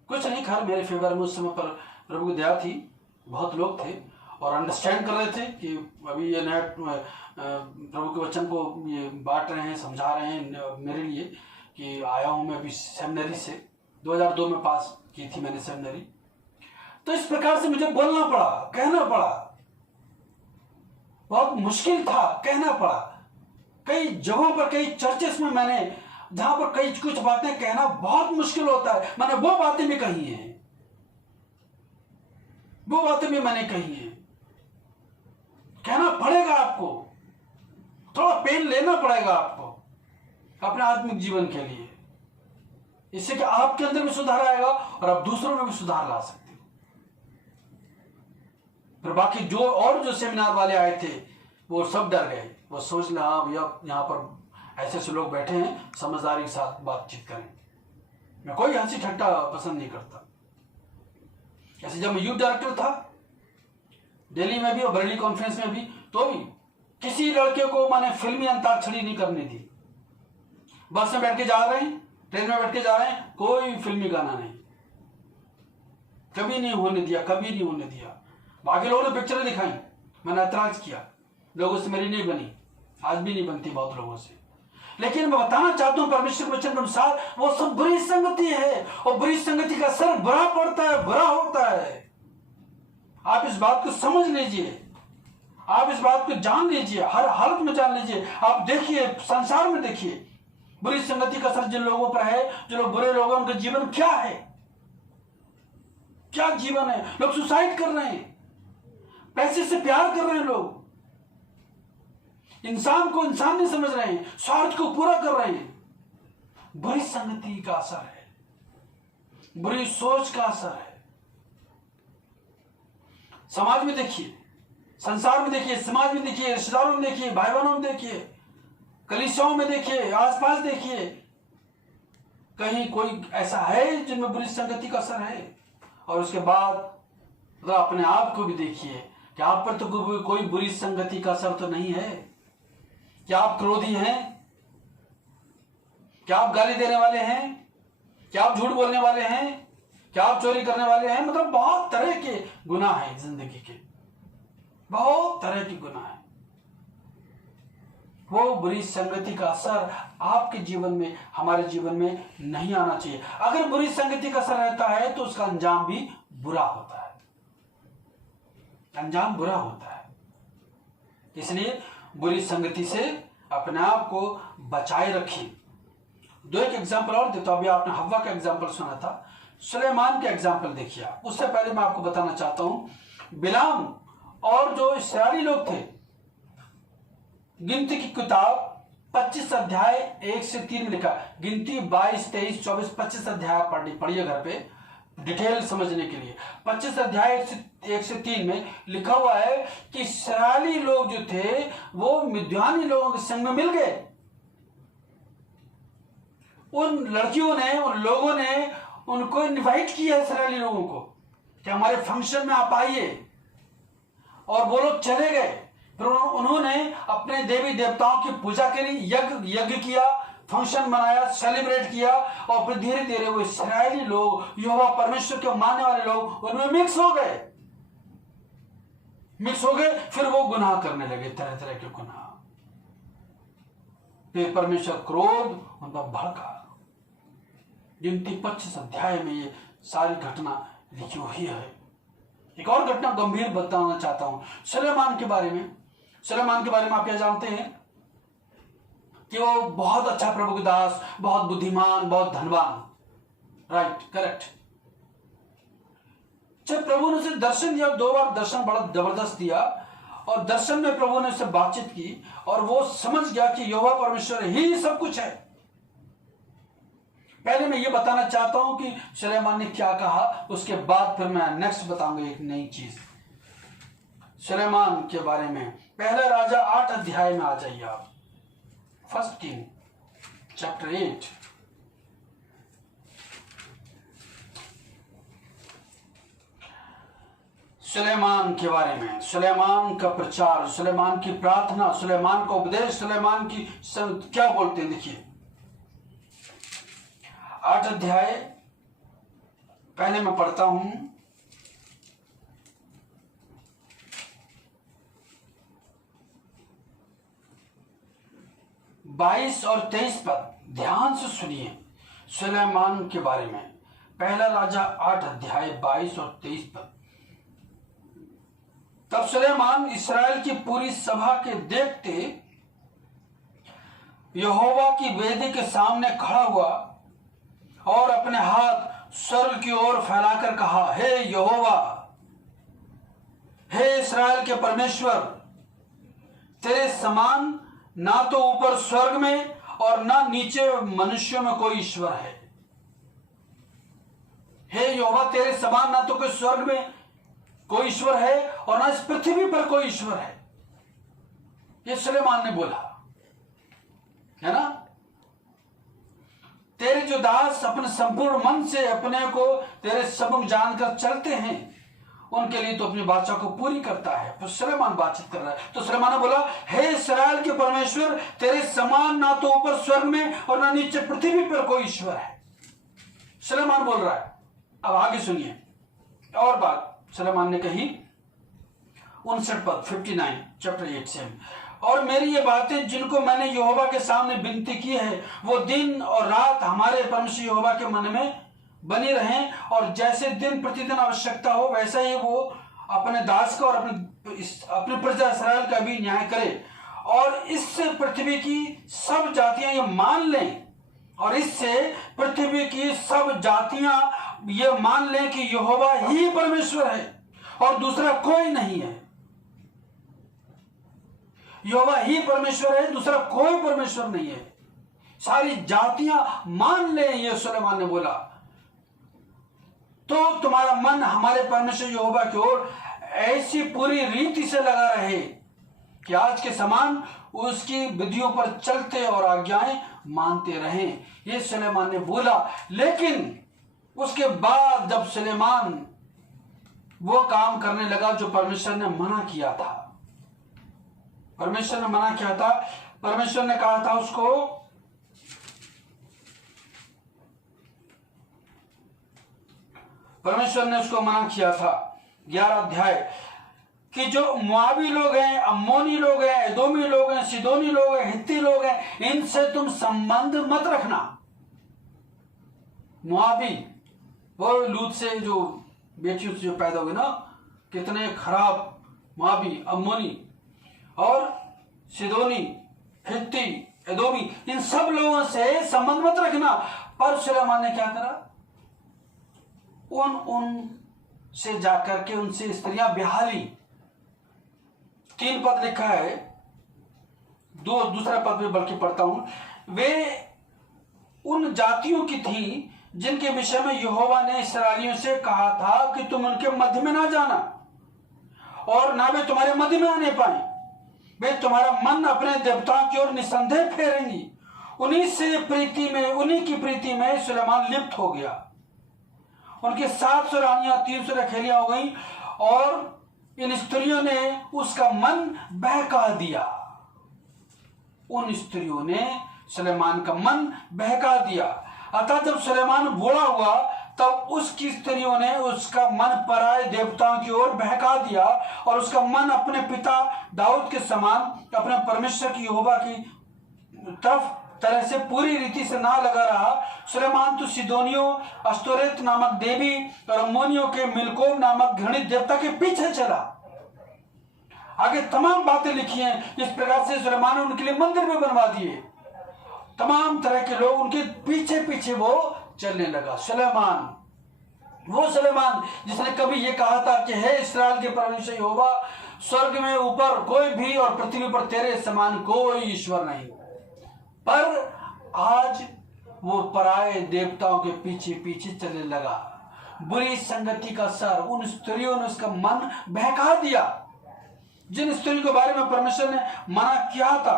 कुछ नहीं, खैर मेरे फेवर में उस समय पर प्रभु की दया थी, बहुत लोग थे और अंडरस्टैंड कर रहे थे कि अभी ये नया प्रभु के वचन को ये बांट रहे हैं, समझा रहे हैं मेरे लिए कि आया हूं मैं अभी सेमिनरी से, 2002 में पास की थी मैंने सेमिनरी। तो इस प्रकार से मुझे बोलना पड़ा, कहना पड़ा, बहुत मुश्किल था, कहना पड़ा। कई जगहों पर, कई चर्चेस में मैंने, जहां पर कई कुछ बातें कहना बहुत मुश्किल होता है, मैंने वो बातें भी कही हैं, वो बातें भी मैंने कही हैं। कहना पड़ेगा आपको, थोड़ा पेन लेना पड़ेगा आपको अपने आत्मिक जीवन के लिए, इससे कि आपके अंदर भी सुधार आएगा और आप दूसरों में भी सुधार ला सकते हो। फिर बाकी जो सेमिनार वाले आए थे वो सब डर गए, वो सोच ले हाँ भैया यहाँ पर ऐसे ऐसे लोग बैठे हैं, समझदारी के साथ बातचीत करें। मैं कोई हंसी ठट्टा पसंद नहीं करता। ऐसे जब मैं यूथ डायरेक्टर था दिल्ली में भी और बरेली कॉन्फ्रेंस में भी, तो भी किसी लड़के को मैंने फिल्मी अंताक्षरी नहीं करने दी। बस में बैठ के जा रहे हैं, ट्रेन में बैठ के जा रहे हैं, कोई फिल्मी गाना नहीं, कभी नहीं होने दिया, कभी नहीं होने दिया। बाकी लोगों ने पिक्चरें दिखाई, मैंने ऐतराज किया, लोगों से मेरी नहीं बनी, आज भी नहीं बनती बहुत लोगों से। लेकिन मैं बताना चाहता हूं परमेश्वर के वचन के अनुसार वो सब बुरी संगति है, और बुरी संगति का असर बुरा पड़ता है, बुरा होता है। आप इस बात को समझ लीजिए, आप इस बात को जान लीजिए, हर हालत में जान लीजिए। आप देखिए, संसार में देखिए, बुरी संगति का असर जिन लोगों पर है, जो लोग बुरे लोग हैं, उनका जीवन क्या है, क्या जीवन है। लोग सुसाइड कर रहे हैं, पैसे से प्यार कर रहे हैं, लोग इंसान को इंसान नहीं समझ रहे हैं, स्वार्थ को पूरा कर रहे हैं। बुरी संगति का असर है, बुरी सोच का असर है। समाज में देखिए, संसार में देखिए, समाज में देखिए, रिश्तेदारों में देखिए, भाई बहनों में देखिए, कलीसियाओं में देखिए, आसपास देखिए, कहीं कोई ऐसा है जिनमें बुरी संगति का असर है। और उसके बाद मतलब अपने आप को भी देखिए कि आप पर तो कोई बुरी संगति का असर तो नहीं है। क्या आप क्रोधी हैं? क्या आप गाली देने वाले हैं? क्या आप झूठ बोलने वाले हैं? क्या आप चोरी करने वाले हैं? मतलब बहुत तरह के गुनाह हैं जिंदगी के, बहुत तरह के गुनाह हैं। वो बुरी संगति का असर आपके जीवन में, हमारे जीवन में नहीं आना चाहिए। अगर बुरी संगति का असर रहता है तो उसका अंजाम भी बुरा होता है, अंजाम बुरा होता है। इसलिए बुरी संगति से अपने आप को बचाए रखिए। दो एक एग्जाम्पल और देता हूं। अभी आपने हव्वा का एग्जाम्पल सुना था, सुलेमान का एग्जाम्पल देखिए। उससे पहले मैं आपको बताना चाहता हूं, बिलाम और जो इस्राएली लोग थे, गिनती की किताब 25 अध्याय 1 से 3 में लिखा, गिनती 22, 23, 24, 25 अध्याय पढ़िए घर पे डिटेल समझने के लिए। 25 अध्याय 1 से 3 में लिखा हुआ है कि इस्राएली लोग जो थे वो मिद्यानी लोगों के संग में मिल गए। उन लड़कियों ने, उन लोगों ने उनको इनवाइट किया इस्राएली लोगों को कि हमारे फंक्शन में आप आइए, और वो लोग चले गए। फिर उन्होंने अपने देवी देवताओं की पूजा के लिए यज्ञ किया, फंक्शन मनाया, सेलिब्रेट किया, और फिर धीरे धीरे वो इस्राएली लोग, यहोवा परमेश्वर के मानने वाले लोग उनमें मिक्स हो गए। फिर वो गुनाह करने लगे, तरह तरह के गुनाह। फिर परमेश्वर क्रोध उन पर भड़का। गिनती 25 अध्याय में ये सारी घटना लिखी हुई है। एक और घटना गंभीर बताना चाहता हूं सुलेमान के बारे में। सुलेमान के बारे में आप क्या जानते हैं कि वो बहुत अच्छा प्रभु के दास, बहुत बुद्धिमान, बहुत धनवान, राइट, करेक्ट। जब प्रभु ने उसे दर्शन दिया, 2 बार दर्शन बड़ा जबरदस्त दिया, और दर्शन में प्रभु ने उससे बातचीत की और वो समझ गया कि यहोवा परमेश्वर ही सब कुछ है। पहले मैं ये बताना चाहता हूं कि सुलेमान ने क्या कहा, उसके बाद फिर मैं नेक्स्ट बताऊंगा एक नई चीज सुलेमान के बारे में। पहला राजा 8 अध्याय में आ जाइए आप, 1 किंग चैप्टर 8। सुलेमान के बारे में, सुलेमान का प्रचार, सुलेमान की प्रार्थना, सुलेमान का उपदेश, सुलेमान की क्या बोलते हैं देखिए। 8 अध्याय पहले मैं पढ़ता हूं, बाईस और 23 पद ध्यान से सुनिए सुलेमान के बारे में। पहला राजा 8 अध्याय 22 और 23 पद। तब सुलेमान इस्राएल की पूरी सभा के देखते यहोवा की वेदी के सामने खड़ा हुआ और अपने हाथ स्वर्ग की ओर फैलाकर कहा, हे यहोवा, हे इस्राएल के परमेश्वर, तेरे समान ना तो ऊपर स्वर्ग में और ना नीचे मनुष्यों में कोई ईश्वर है। हे यहोवा, तेरे समान ना तो कोई स्वर्ग में कोई ईश्वर है और ना इस पृथ्वी पर कोई ईश्वर है। ये सुलेमान ने बोला, है ना। तेरे जो दास अपने संपूर्ण मन से अपने को तेरे सम्मुख जानकर चलते हैं, उनके लिए तो अपनी बाचा को पूरी करता है। तो सुलेमान बातचीत कर रहा है। तो सुलेमान ने बोला, हे इस्राएल के परमेश्वर, तेरे समान ना तो ऊपर स्वर्ग में और ना नीचे पृथ्वी पर कोई ईश्वर है। सुलेमान बोल रहा है। अब आगे सुनिए और बात सुलेमान ने कही, 59 पद 59 चैप्टर 8 से। और मेरी ये बातें जिनको मैंने यहोवा के सामने विनती की है, वो दिन और रात हमारे परमेश्वर यहोवा के मन में बनी रहें, और जैसे दिन प्रतिदिन आवश्यकता हो वैसा ही वो अपने दास का और अपने प्रजा इस्राएल का भी न्याय करे। और इससे पृथ्वी की सब जातियां ये मान लें, और इससे पृथ्वी की सब जातियां ये मान लें कि यहोवा ही परमेश्वर है और दूसरा कोई नहीं है। यहोवा ही परमेश्वर है, दूसरा कोई परमेश्वर नहीं है। सारी जातियां मान लें, ये सुलेमान ने बोला, तो तुम्हारा मन हमारे परमेश्वर यहोवा की ओर ऐसी पूरी रीति से लगा रहे कि आज के समान उसकी विधियों पर चलते और आज्ञाएं मानते रहें। ये सुलेमान ने बोला। लेकिन उसके बाद जब सुलेमान वो काम करने लगा जो परमेश्वर ने मना किया था, परमेश्वर ने मना किया था, परमेश्वर ने कहा था उसको, परमेश्वर ने उसको मना किया था 11 अध्याय कि जो मुआबी लोग हैं, अम्मोनी लोग हैं, एदोमी लोग हैं, सिदोनी लोग हैं, हित्ती लोग हैं, इनसे तुम संबंध मत रखना। मुआबी वो लूत से जो बेटी उससे जो पैदा हुई ना, कितने खराब मुआबी, अम्मोनी और सिदोनी, हित्ती, एदोमी, इन सब लोगों से संबंध मत रखना। पर सुलेमान ने क्या करा, उन से जाकर के उनसे स्त्रियां ब्याह ली। 3 पद लिखा है, दूसरा पद में बल्कि पढ़ता हूं, वे उन जातियों की थी जिनके विषय में यहोवा ने इस्राएलियों से कहा था कि तुम उनके मध्य में ना जाना और ना वे तुम्हारे मध्य में आने पाए। वे तुम्हारा मन अपने देवताओं की ओर निसंदेह फेरेंगी। उन्हीं की प्रीति में सुलेमान लिप्त हो गया। उनके 700 रानियां, 300 रखेलियां हो गई और इन स्त्रियों ने उसका मन बहका दिया। उन स्त्रियों ने सुलेमान का मन बहका दिया। अतः जब सुलेमान बूढ़ा हुआ तब उसकी स्त्रियों ने उसका मन पराये देवताओं की ओर बहका दिया और उसका मन अपने पिता दाऊद के समान अपने परमेश्वर की यहोवा की तरह से पूरी रीति से ना लगा रहा। सुलेमान तो सिदोनियों, अस्तोरेत नामक देवी और अम्मोनियों के मिलकोम नामक घृणित देवता के पीछे चला। आगे तमाम बातें लिखी हैं। इस प्रकार से सुलेमान ने उनके लिए मंदिर भी बनवा दिए। तमाम तरह के लोग उनके पीछे पीछे वो चलने लगा। सुलेमान वो सुलेमान जिसने कभी ये कहा था कि हे इस्राएल के परमेश्वर यहोवा, स्वर्ग में ऊपर कोई भी और पृथ्वी पर तेरे समान कोई ईश्वर नहीं। पर आज वो पराये देवताओं के पीछे पीछे चलने लगा। बुरी संगति का असर, उन स्त्रियों ने उसका मन बहका दिया जिन स्त्रियों के बारे में परमेश्वर ने मना किया था,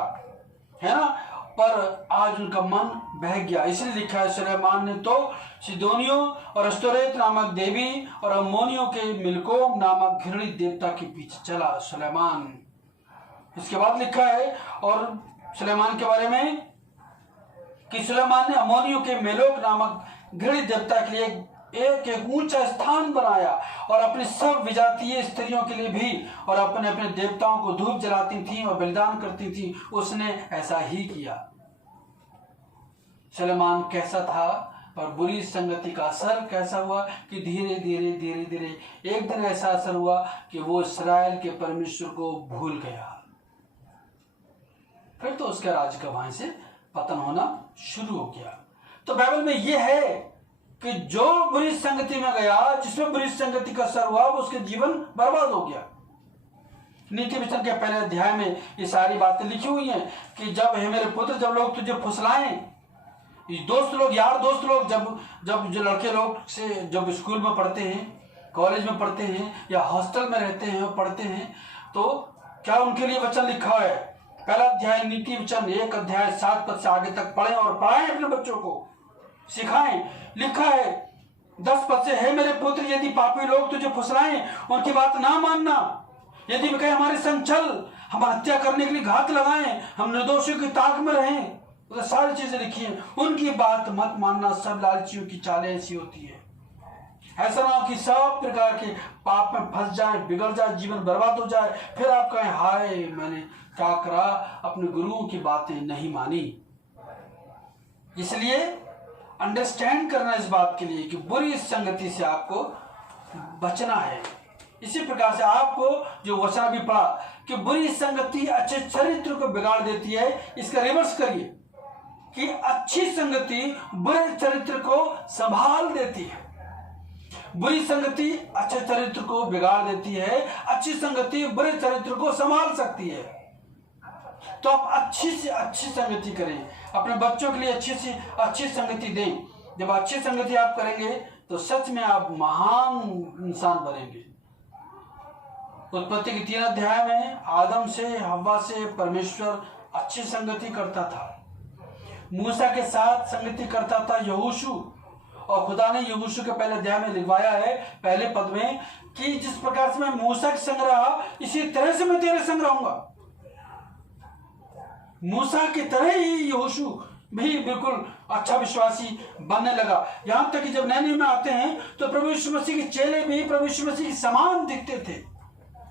है ना, पर आज उनका मन बह गया। इसलिए लिखा है, सुलेमान ने तो सिदोनियों और अस्तोरेत नामक देवी और अम्मोनियों के मिल्कोम नामक घृणित देवता के पीछे चला सुलेमान। इसके बाद लिखा है और सुलेमान के बारे में कि सुलेमान ने अम्मोनियों के मेलोक नामक घृणित देवता के लिए एक ऊंचा स्थान बनाया और अपनी सब विजातीय स्त्रियों के लिए भी और अपने अपने देवताओं को धूप जलाती थी और बलिदान करती थी। उसने ऐसा ही किया। सुलेमान कैसा था, पर बुरी संगति का असर कैसा हुआ कि धीरे धीरे धीरे धीरे एक दिन ऐसा असर हुआ कि वो इस्राएल के परमेश्वर को भूल गया। फिर तो उसके राज्य का वहां से पतन होना शुरू हो गया। तो बाइबल में यह है कि जो बुरी संगति में गया, जिसमें बुरी संगति का असर हुआ, वो उसके जीवन बर्बाद हो गया। नीति वचन के पहले अध्याय में ये सारी बातें लिखी हुई हैं कि जब हे मेरे पुत्र, जब लोग तुझे फुसलाएं, दोस्त लोग, यार दोस्त लोग, जब जो लड़के लोग से जब स्कूल में पढ़ते हैं, कॉलेज में पढ़ते हैं या हॉस्टल में रहते हैं और पढ़ते हैं, तो क्या उनके लिए वचन लिखा है। पहला अध्याय नीति वचन 1 अध्याय 7 पद से आगे तक पढ़ें और पढ़ाएं, अपने बच्चों को सिखाएं। लिखा है 10 पद से, हे मेरे पुत्र, यदि पापी लोग तुझे फुसलाएं, उनकी बात ना मानना। यदि वे कहें हमारे संग चल, हम हत्या करने के लिए घात लगाएं, हम निर्दोषियों की ताक में रहें, तो सारी चीजें लिखी है, उनकी बात मत मानना। सब लालचियों की चालें ऐसी होती है। ऐसा ना हो कि सब प्रकार के पाप में फंस जाए, बिगड़ जाए, जीवन बर्बाद हो जाए, फिर आप कहें हाय मैंने क्या करा, अपने गुरुओं की बातें नहीं मानी। इसलिए अंडरस्टैंड करना इस बात के लिए कि बुरी संगति से आपको बचना है। इसी प्रकार से आपको जो वचन भी पढ़ा कि बुरी संगति अच्छे चरित्र को बिगाड़ देती है, इसका रिवर्स करिए कि अच्छी संगति बुरे चरित्र को संभाल देती है। बुरी संगति अच्छे चरित्र को बिगाड़ देती है, अच्छी संगति बुरे चरित्र को संभाल सकती है। तो आप अच्छी से अच्छी संगति करें, अपने बच्चों के लिए अच्छी से अच्छी संगति दें। जब अच्छी संगति आप करेंगे तो सच में आप महान इंसान बनेंगे। उत्पत्ति के 3 अध्याय में आदम से हव्वा से परमेश्वर अच्छी संगति करता था। मूसा के साथ संगति करता था यहोशू, और खुदा ने यहोशू के पहले अध्याय में लिखवाया है पहले पद में कि जिस प्रकार से मैं मूसा के संग रहा, इसी तरह से मैं तेरे संग रहूंगा। मूसा की तरह ही यहोशू भी बिल्कुल अच्छा विश्वासी बनने लगा। यहां तक कि जब नैनी में आते हैं तो प्रभु यीशु मसीह के चेले भी प्रभु यीशु मसीह के समान दिखते थे।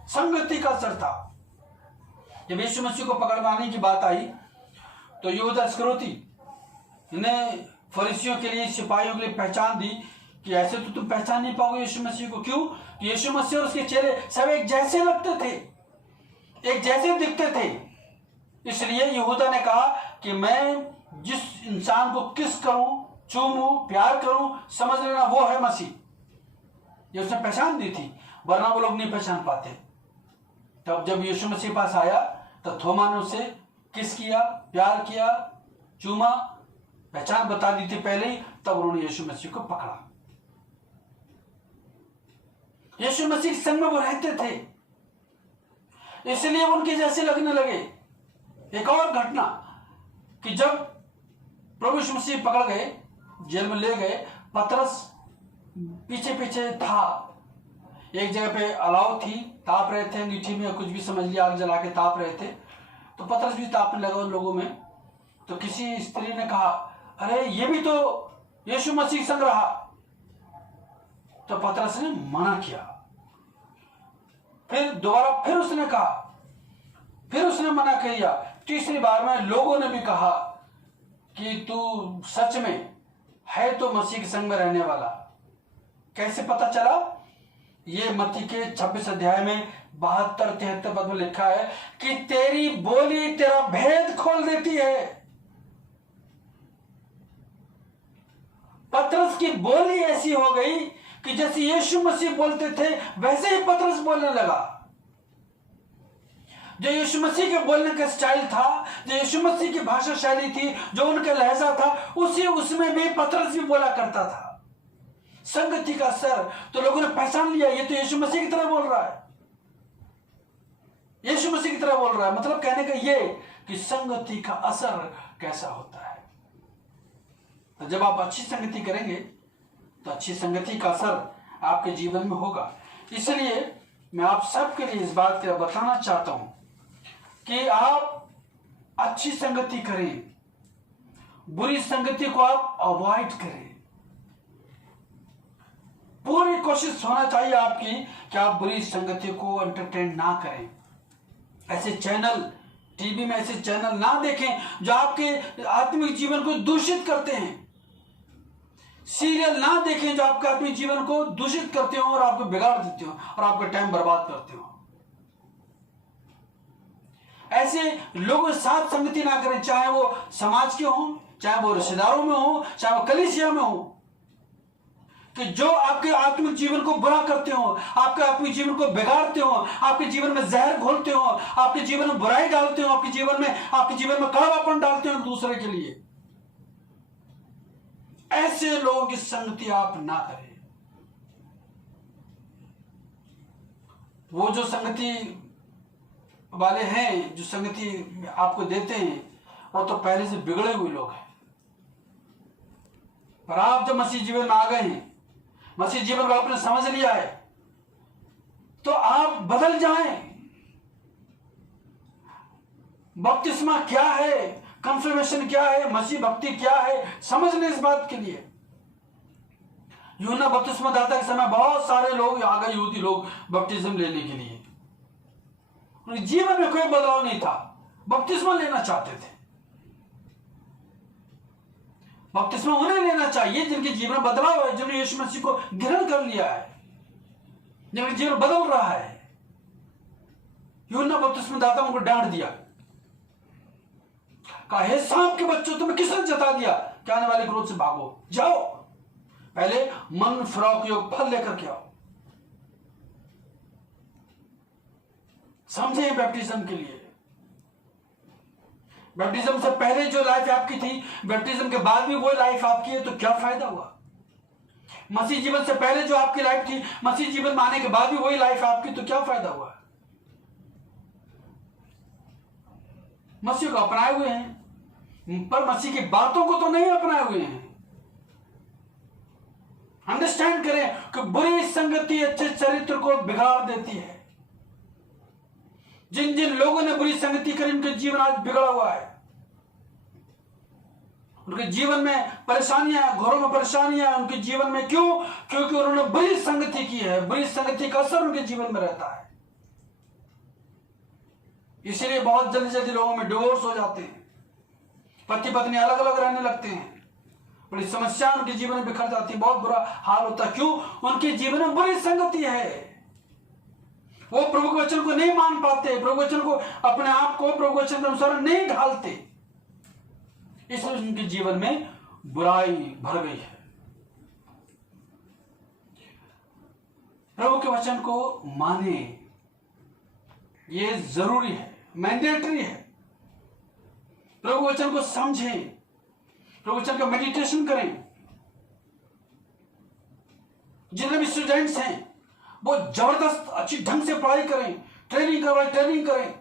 संगति का असर था। जब यीशु मसीह को पकड़वाने की बात आई तो यहूदा इस्करियोती ने फरीसियों के लिए, सिपाहियों के लिए पहचान दी कि ऐसे तो तुम पहचान नहीं पाओगे यीशु मसीह को। क्यों? यीशु मसीह और उसके चेले सब एक जैसे लगते थे, एक जैसे दिखते थे। इसलिए यहूदा ने कहा कि मैं जिस इंसान को किस करूं, चूमूं, प्यार करूं, समझ लेना वो है मसीह। ये उसने पहचान दी थी, वरना वो लोग नहीं पहचान पाते। तब जब यीशु मसीह पास आया तो थोमा ने उसे किस किया, प्यार किया, चूमा, पहचान बता दी थी पहले ही। तब उन्होंने यीशु मसीह को पकड़ा। यीशु मसीह के संग में वो रहते थे, इसलिए उनके जैसे लगने लगे। एक और घटना कि जब प्रभु यीशु मसीह पकड़ गए, जेल में ले गए, पतरस पीछे पीछे था। एक जगह पे अलाव थी, ताप रहे थे अंगीठी में, कुछ भी समझ लिया, आग जला के ताप रहे थे। तो पतरस भी तापने लगा उन लोगों में। तो किसी स्त्री ने कहा, अरे ये भी तो यीशु मसीह संग रहा। तो पतरस ने मना किया। फिर दोबारा फिर उसने कहा, फिर उसने मना किया। तीसरी बार में लोगों ने भी कहा कि तू सच में है तो मसीह के संग में रहने वाला। कैसे पता चला? ये मत्ती के 26 अध्याय में 72-73 पद में लिखा है कि तेरी बोली तेरा भेद खोल देती है। पतरस की बोली ऐसी हो गई कि जैसे यीशु मसीह बोलते थे वैसे ही पतरस बोलने लगा। जो यीशु मसीह के बोलने का स्टाइल था, जो यीशु मसीह की भाषा शैली थी, जो उनका लहजा था, उसमें भी पतरस भी बोला करता था। संगति का असर, तो लोगों ने पहचान लिया ये तो यीशु मसीह की तरह बोल रहा है, यीशु मसीह की तरह बोल रहा है। मतलब कहने का ये कि संगति का असर कैसा होता है। तो जब आप अच्छी संगति करेंगे तो अच्छी संगति का असर आपके जीवन में होगा। इसलिए मैं आप सबके लिए इस बात को बताना चाहता हूं कि आप अच्छी संगति करें, बुरी संगति को आप अवॉइड करें। पूरी कोशिश होना चाहिए आपकी कि आप बुरी संगति को एंटरटेन ना करें। ऐसे चैनल, टीवी में ऐसे चैनल ना देखें जो आपके आत्मिक जीवन को दूषित करते हैं। सीरियल ना देखें जो आपके आत्मिक जीवन को दूषित करते हो और आपको बिगाड़ देते हो और आपका टाइम बर्बाद करते हो। ऐसे लोगों के साथ संगति ना करें, चाहे वो समाज के हों, चाहे वो रिश्तेदारों में हो, चाहे वो कलीसिया में हो, कि जो आपके आत्मिक जीवन को बुरा करते हो, आपके आत्मिक जीवन को बिगाड़ते हो, आपके जीवन में जहर घोलते हो, आपके जीवन में बुराई डालते हो, आपके जीवन में कड़वापन डालते हो दूसरे के लिए। ऐसे लोगों की संगति आप ना करें। वो जो संगति वाले हैं, जो संगति आपको देते हैं, वो तो पहले से बिगड़े हुए लोग हैं। पर आप जब मसीह जीवन में आ गए हैं, मसीह जीवन को आपने समझ लिया है, तो आप बदल जाएं। बपतिस्मा क्या है, कन्फर्मेशन क्या है, मसीह भक्ति क्या है, समझ लें इस बात के लिए। यूहन्ना बपतिस्मा दाता के समय बहुत सारे लोग आ गए, यहूदी लोग बपतिस्म लेने के लिए। उनके जीवन में कोई बदलाव नहीं था, बपतिस्मा लेना चाहते थे। बपतिस्मा उन्हें लेना चाहिए जिनके जीवन में बदलाव है, जिन्होंने यीशु मसीह को ग्रहण कर लिया है, जिनका जीवन बदल रहा है। यूहन्ना बपतिस्मा दाता उनको डांट दिया, कहा हे सांप के बच्चों, तुम्हें किसने जता दिया कि आने वाले क्रोध से भागो, जाओ पहले मन फिराओ के योग फल लेकर के आओ। समझे बैप्टिज्म के लिए, बैप्टिज्म से पहले जो लाइफ आपकी थी, बैप्टिज्म के बाद भी वो लाइफ आपकी है, तो क्या फायदा हुआ। मसीह जीवन से पहले जो आपकी लाइफ थी, मसीह जीवन में आने के बाद भी वही लाइफ आपकी, तो क्या फायदा हुआ। मसीह को अपनाए हुए हैं पर मसीह की बातों को तो नहीं अपनाए हुए हैं। अंडरस्टैंड करें कि बुरी संगति अच्छे चरित्र को बिगाड़ देती है। जिन जिन लोगों ने बुरी संगति करी, उनके जीवन आज बिगड़ा हुआ है। उनके जीवन में परेशानियां, घरों में परेशानियां उनके जीवन में। क्यों? क्योंकि उन्होंने बुरी संगति की है। बुरी संगति का असर उनके जीवन में रहता है। इसीलिए बहुत जल्दी जल्दी लोगों में डिवोर्स हो जाते हैं, पति पत्नी अलग अलग रहने लगते हैं, बड़ी समस्या उनके जीवन में बिखर जाती है, बहुत बुरा हाल होता है। क्यों? उनके जीवन में बुरी संगति है। वो प्रभु के वचन को नहीं मान पाते, प्रभु वचन को, अपने आप को प्रभु वचन के अनुसार नहीं ढालते, इसलिए उनके जीवन में बुराई भर गई है। प्रभु के वचन को माने, ये जरूरी है, मैंडेटरी है। प्रभु वचन को समझें, प्रभु वचन का मेडिटेशन करें। जितने भी स्टूडेंट्स हैं वो जबरदस्त अच्छी ढंग से पढ़ाई करें, ट्रेनिंग करें।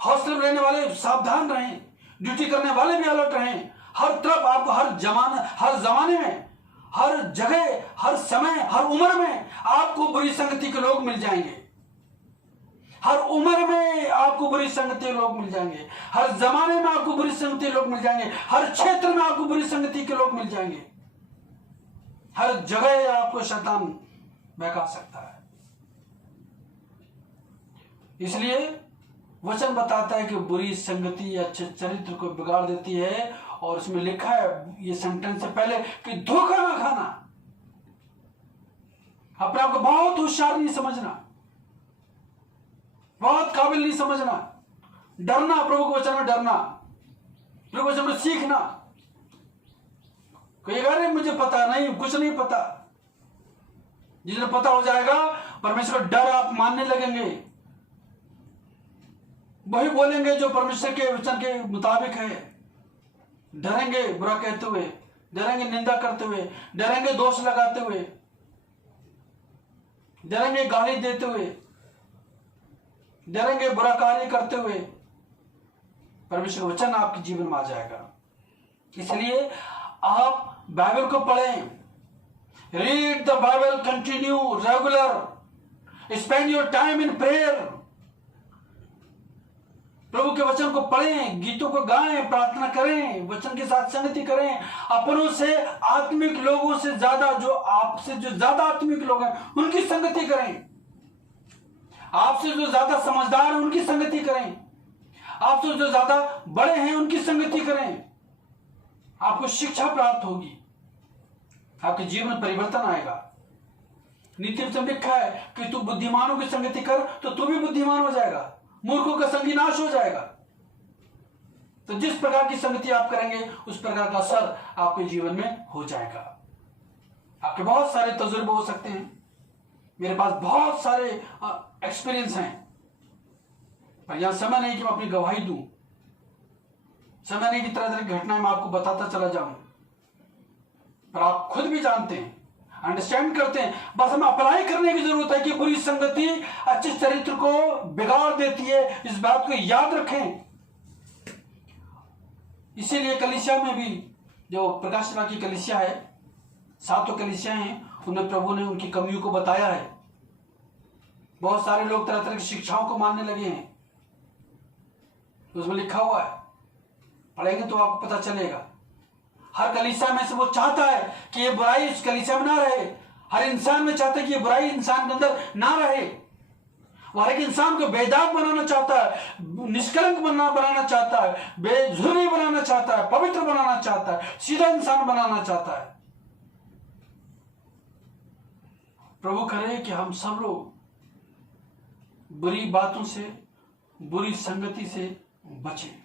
हॉस्टल में रहने वाले सावधान रहें, ड्यूटी करने वाले भी अलर्ट रहें। हर तरफ आपको हर जमाने में, हर जगह, हर समय, हर उम्र में आपको बुरी संगति के लोग मिल जाएंगे। हर उम्र में आपको बुरी संगति के लोग मिल जाएंगे, हर जमाने में आपको बुरी संगति के लोग मिल जाएंगे, हर क्षेत्र में आपको बुरी संगति के लोग मिल जाएंगे। हर जगह आपको शैतान बहका सकता है। इसलिए वचन बताता है कि बुरी संगति अच्छे चरित्र को बिगाड़ देती है। और उसमें लिखा है, ये सेंटेंस से पहले, कि धोखा ना खाना। अपने आप को बहुत होशियार नहीं समझना, बहुत काबिल नहीं समझना, डरना, प्रभु के वचन में डरना, प्रभु के वचन में सीखना। कोई अरे मुझे पता नहीं, कुछ नहीं पता, जिस दिन पता हो जाएगा, परमेश्वर का डर आप मानने लगेंगे, वही बोलेंगे जो परमेश्वर के वचन के मुताबिक है। डरेंगे बुरा कहते हुए, डरेंगे निंदा करते हुए, डरेंगे दोष लगाते हुए, डरेंगे गाली देते हुए, डरेंगे बुरा कार्य करते हुए। परमेश्वर का वचन आपके जीवन में आ जाएगा। इसलिए आप बाइबल को पढ़ें, read the Bible, continue, regular, spend your time in prayer. प्रभु के वचन को पढ़ें, गीतों को गाएं, प्रार्थना करें, वचन के साथ संगति करें। अपनों से आत्मिक लोगों से ज्यादा, जो आपसे जो ज्यादा आत्मिक लोग हैं उनकी संगति करें। आपसे जो ज्यादा समझदार हैं उनकी संगति करें। आपसे जो ज्यादा बड़े हैं उनकी संगति करें। आपको शिक्षा प्राप्त होगी, आपके जीवन में परिवर्तन आएगा। नीति में लिखा है कि तू बुद्धिमानों की संगति कर तो तू भी बुद्धिमान हो जाएगा, मूर्खों का संगी नाश हो जाएगा। तो जिस प्रकार की संगति आप करेंगे उस प्रकार का असर आपके जीवन में हो जाएगा। आपके बहुत सारे तजुर्बे हो सकते हैं, मेरे पास बहुत सारे एक्सपीरियंस हैं, पर यहां समय नहीं कि मैं अपनी गवाही दूं, समय नहीं कि तरह तरह की घटनाएं मैं आपको बताता चला जाऊं, पर आप खुद भी जानते हैं, अंडरस्टैंड करते हैं। बस हमें अप्लाई करने की जरूरत है कि बुरी संगति अच्छे चरित्र को बिगाड़ देती है। इस बात को याद रखें। इसीलिए कलीसिया में भी, जो प्रकाश की कलीसिया है, 7 कलीसिया हैं, उन्हें प्रभु ने उनकी कमियों को बताया है। बहुत सारे लोग तरह तरह की शिक्षाओं को मानने लगे हैं, उसमें लिखा हुआ है, पढ़ेंगे तो आपको पता चलेगा। हर कलीसिया में से वो चाहता है कि ये बुराई इस कलीसिया में ना रहे। हर इंसान में चाहता है कि ये बुराई इंसान के अंदर ना रहे। वो हर एक इंसान को बेदाग बनाना चाहता है, निष्कलंक बनाना चाहता है, बेझुर्री बनाना चाहता है, पवित्र बनाना चाहता है, सीधा इंसान बनाना चाहता है। प्रभु करे कि हम सब लोग बुरी बातों से, बुरी संगति से बचें,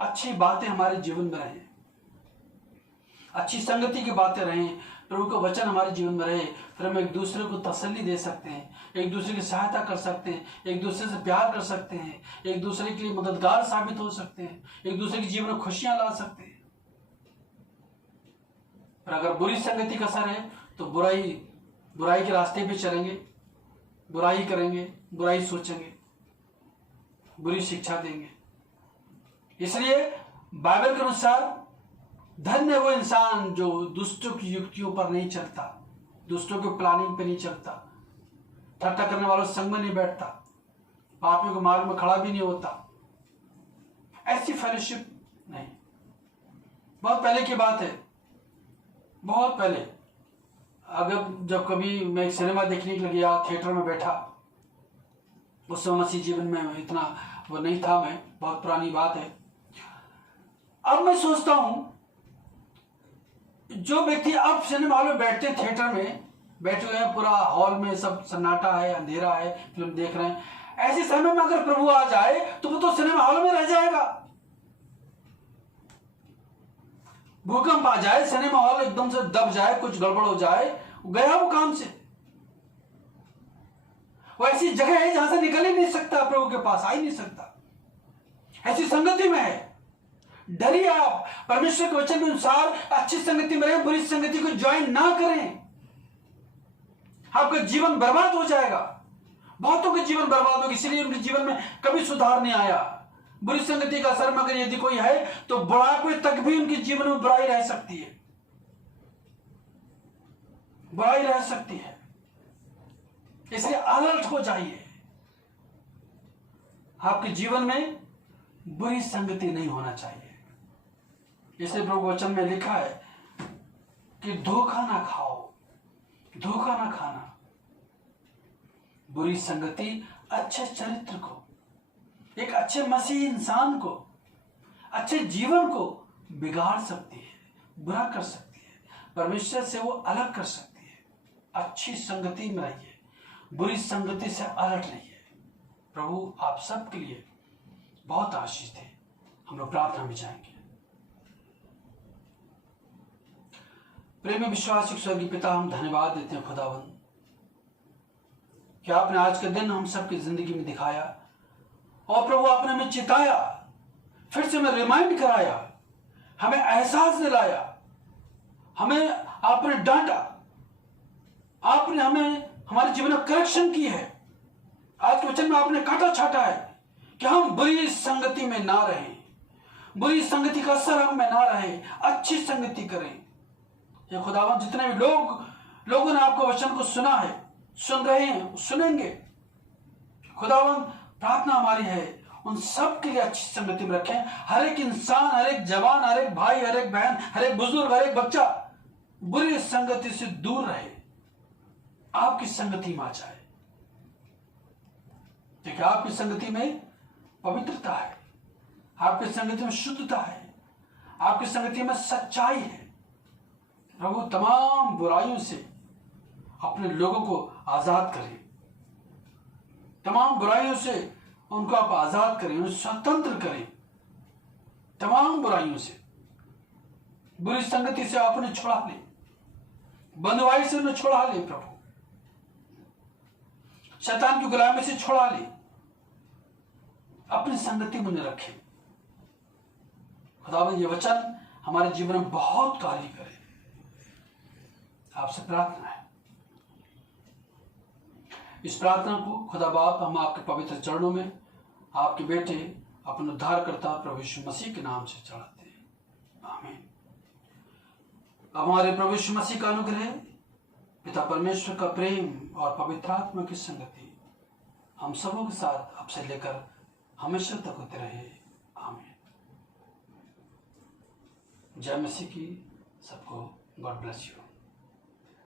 अच्छी बातें हमारे जीवन में रहें, अच्छी संगति की बातें रहें, प्रभु का वचन हमारे जीवन में रहे। फिर हम एक दूसरे को तसल्ली दे सकते हैं, एक दूसरे की सहायता कर सकते हैं, एक दूसरे से प्यार कर सकते हैं, एक दूसरे के लिए मददगार साबित हो सकते हैं, एक दूसरे के जीवन में खुशियां ला सकते हैं। पर अगर बुरी संगति का असर है तो बुराई के रास्ते पे चलेंगे, बुराई करेंगे, बुराई सोचेंगे, बुरी शिक्षा देंगे। इसलिए बाइबल के अनुसार धन्य है वो इंसान जो दुष्टों की युक्तियों पर नहीं चलता, दुष्टों के प्लानिंग पे नहीं चलता, ठट्टा करने वालों संग में नहीं बैठता, पापियों के मार्ग में खड़ा भी नहीं होता। ऐसी फेलोशिप नहीं। बहुत पहले की बात है, बहुत पहले, अगर जब कभी मैं एक सिनेमा देखने के लिए गया, थिएटर में बैठा, उस समय मसीह जीवन में इतना वो नहीं था, मैं, बहुत पुरानी बात है। अब मैं सोचता हूं, जो व्यक्ति अब सिनेमा हॉल में बैठते हैं, थिएटर में बैठे हुए हैं, पूरा हॉल में सब सन्नाटा है, अंधेरा है, फिल्म देख रहे हैं, ऐसे समय में अगर प्रभु आ जाए तो वो तो सिनेमा हॉल में रह जाएगा। भूकंप आ जाए, सिनेमा हॉल एकदम से दब जाए, कुछ गड़बड़ हो जाए, गया वो काम से। वो ऐसी जगह है जहां से निकल ही नहीं सकता, प्रभु के पास आ ही नहीं सकता, ऐसी संगति में है। डरिए आप, परमेश्वर के वचन के अनुसार अच्छी संगति में रहें, बुरी संगति को ज्वाइन ना करें, आपका जीवन बर्बाद हो जाएगा। बहुतों के जीवन बर्बाद होगी, इसलिए उनके जीवन में कभी सुधार नहीं आया। बुरी संगति का असर में अगर यदि कोई है तो बुढ़ापे तक भी उनके जीवन में बुराई रह सकती है, बुराई रह सकती है। इसलिए अलर्ट हो जाइए। आपके जीवन में बुरी संगति नहीं होना चाहिए। इसलिए प्रभु वचन में लिखा है कि धोखा ना खाओ, धोखा ना खाना। बुरी संगति अच्छे चरित्र को, एक अच्छे मसीही इंसान को, अच्छे जीवन को बिगाड़ सकती है, बुरा कर सकती है, परमेश्वर से वो अलग कर सकती है। अच्छी संगति में रहिए, बुरी संगति से अलर्ट रहिए। प्रभु आप सबके लिए बहुत आशीष दे। हम लोग प्रार्थना में जाएंगे। प्रेमी विश्वासी स्वर्गीय पिता, हम धन्यवाद देते हैं खुदावन कि आपने आज का दिन हम सबकी जिंदगी में दिखाया और प्रभु आपने हमें चिताया, फिर से हमें रिमाइंड कराया, हमें एहसास दिलाया, हमें आपने डांटा, आपने हमें हमारे जीवन में करेक्शन की है। आज के वचन में आपने काटा छाटा है कि हम बुरी संगति में ना रहें, बुरी संगति का असर हम में ना रहे, अच्छी संगति करें। ये खुदावन जितने भी लोगों ने आपके वचन को सुना है, सुन रहे हैं, सुनेंगे, खुदावन प्रार्थना हमारी है उन सब के लिए अच्छी संगति में रखें। हर एक इंसान, हर एक जवान, हर एक भाई, हर एक बहन, हर एक बुजुर्ग, हर एक बच्चा बुरी संगति से दूर रहे, आपकी संगति में आ जाए। देखिए, आपकी संगति में पवित्रता है, आपकी संगति में शुद्धता है, आपकी संगति में सच्चाई है। प्रभु तमाम बुराइयों से अपने लोगों को आजाद करें, तमाम बुराइयों से उनको आप आजाद करें, उन्हें स्वतंत्र करें, तमाम बुराइयों से, बुरी संगति से आप उन्हें छुड़ा लें, बंधुआई से उन्हें छुड़ा लें। प्रभु शैतान की गुलामी से छुड़ा लें, अपनी संगति में उन्हें रखें। खुदावंद ये वचन हमारे जीवन में बहुत कार्य करे, आपसे प्रार्थना है। इस प्रार्थना को खुदा बाप हम आपके पवित्र चरणों में आपके बेटे अपने उद्धारकर्ता प्रभु यीशु मसीह के नाम से चढ़ाते हैं, आमीन। हमारे प्रभु यीशु मसीह का अनुग्रह, पिता परमेश्वर का प्रेम और पवित्र आत्मा की संगति हम सबों के साथ अब से लेकर हमेशा तक होते रहे, आमीन। जय मसीह की। सबको गॉड ब्लेस यू।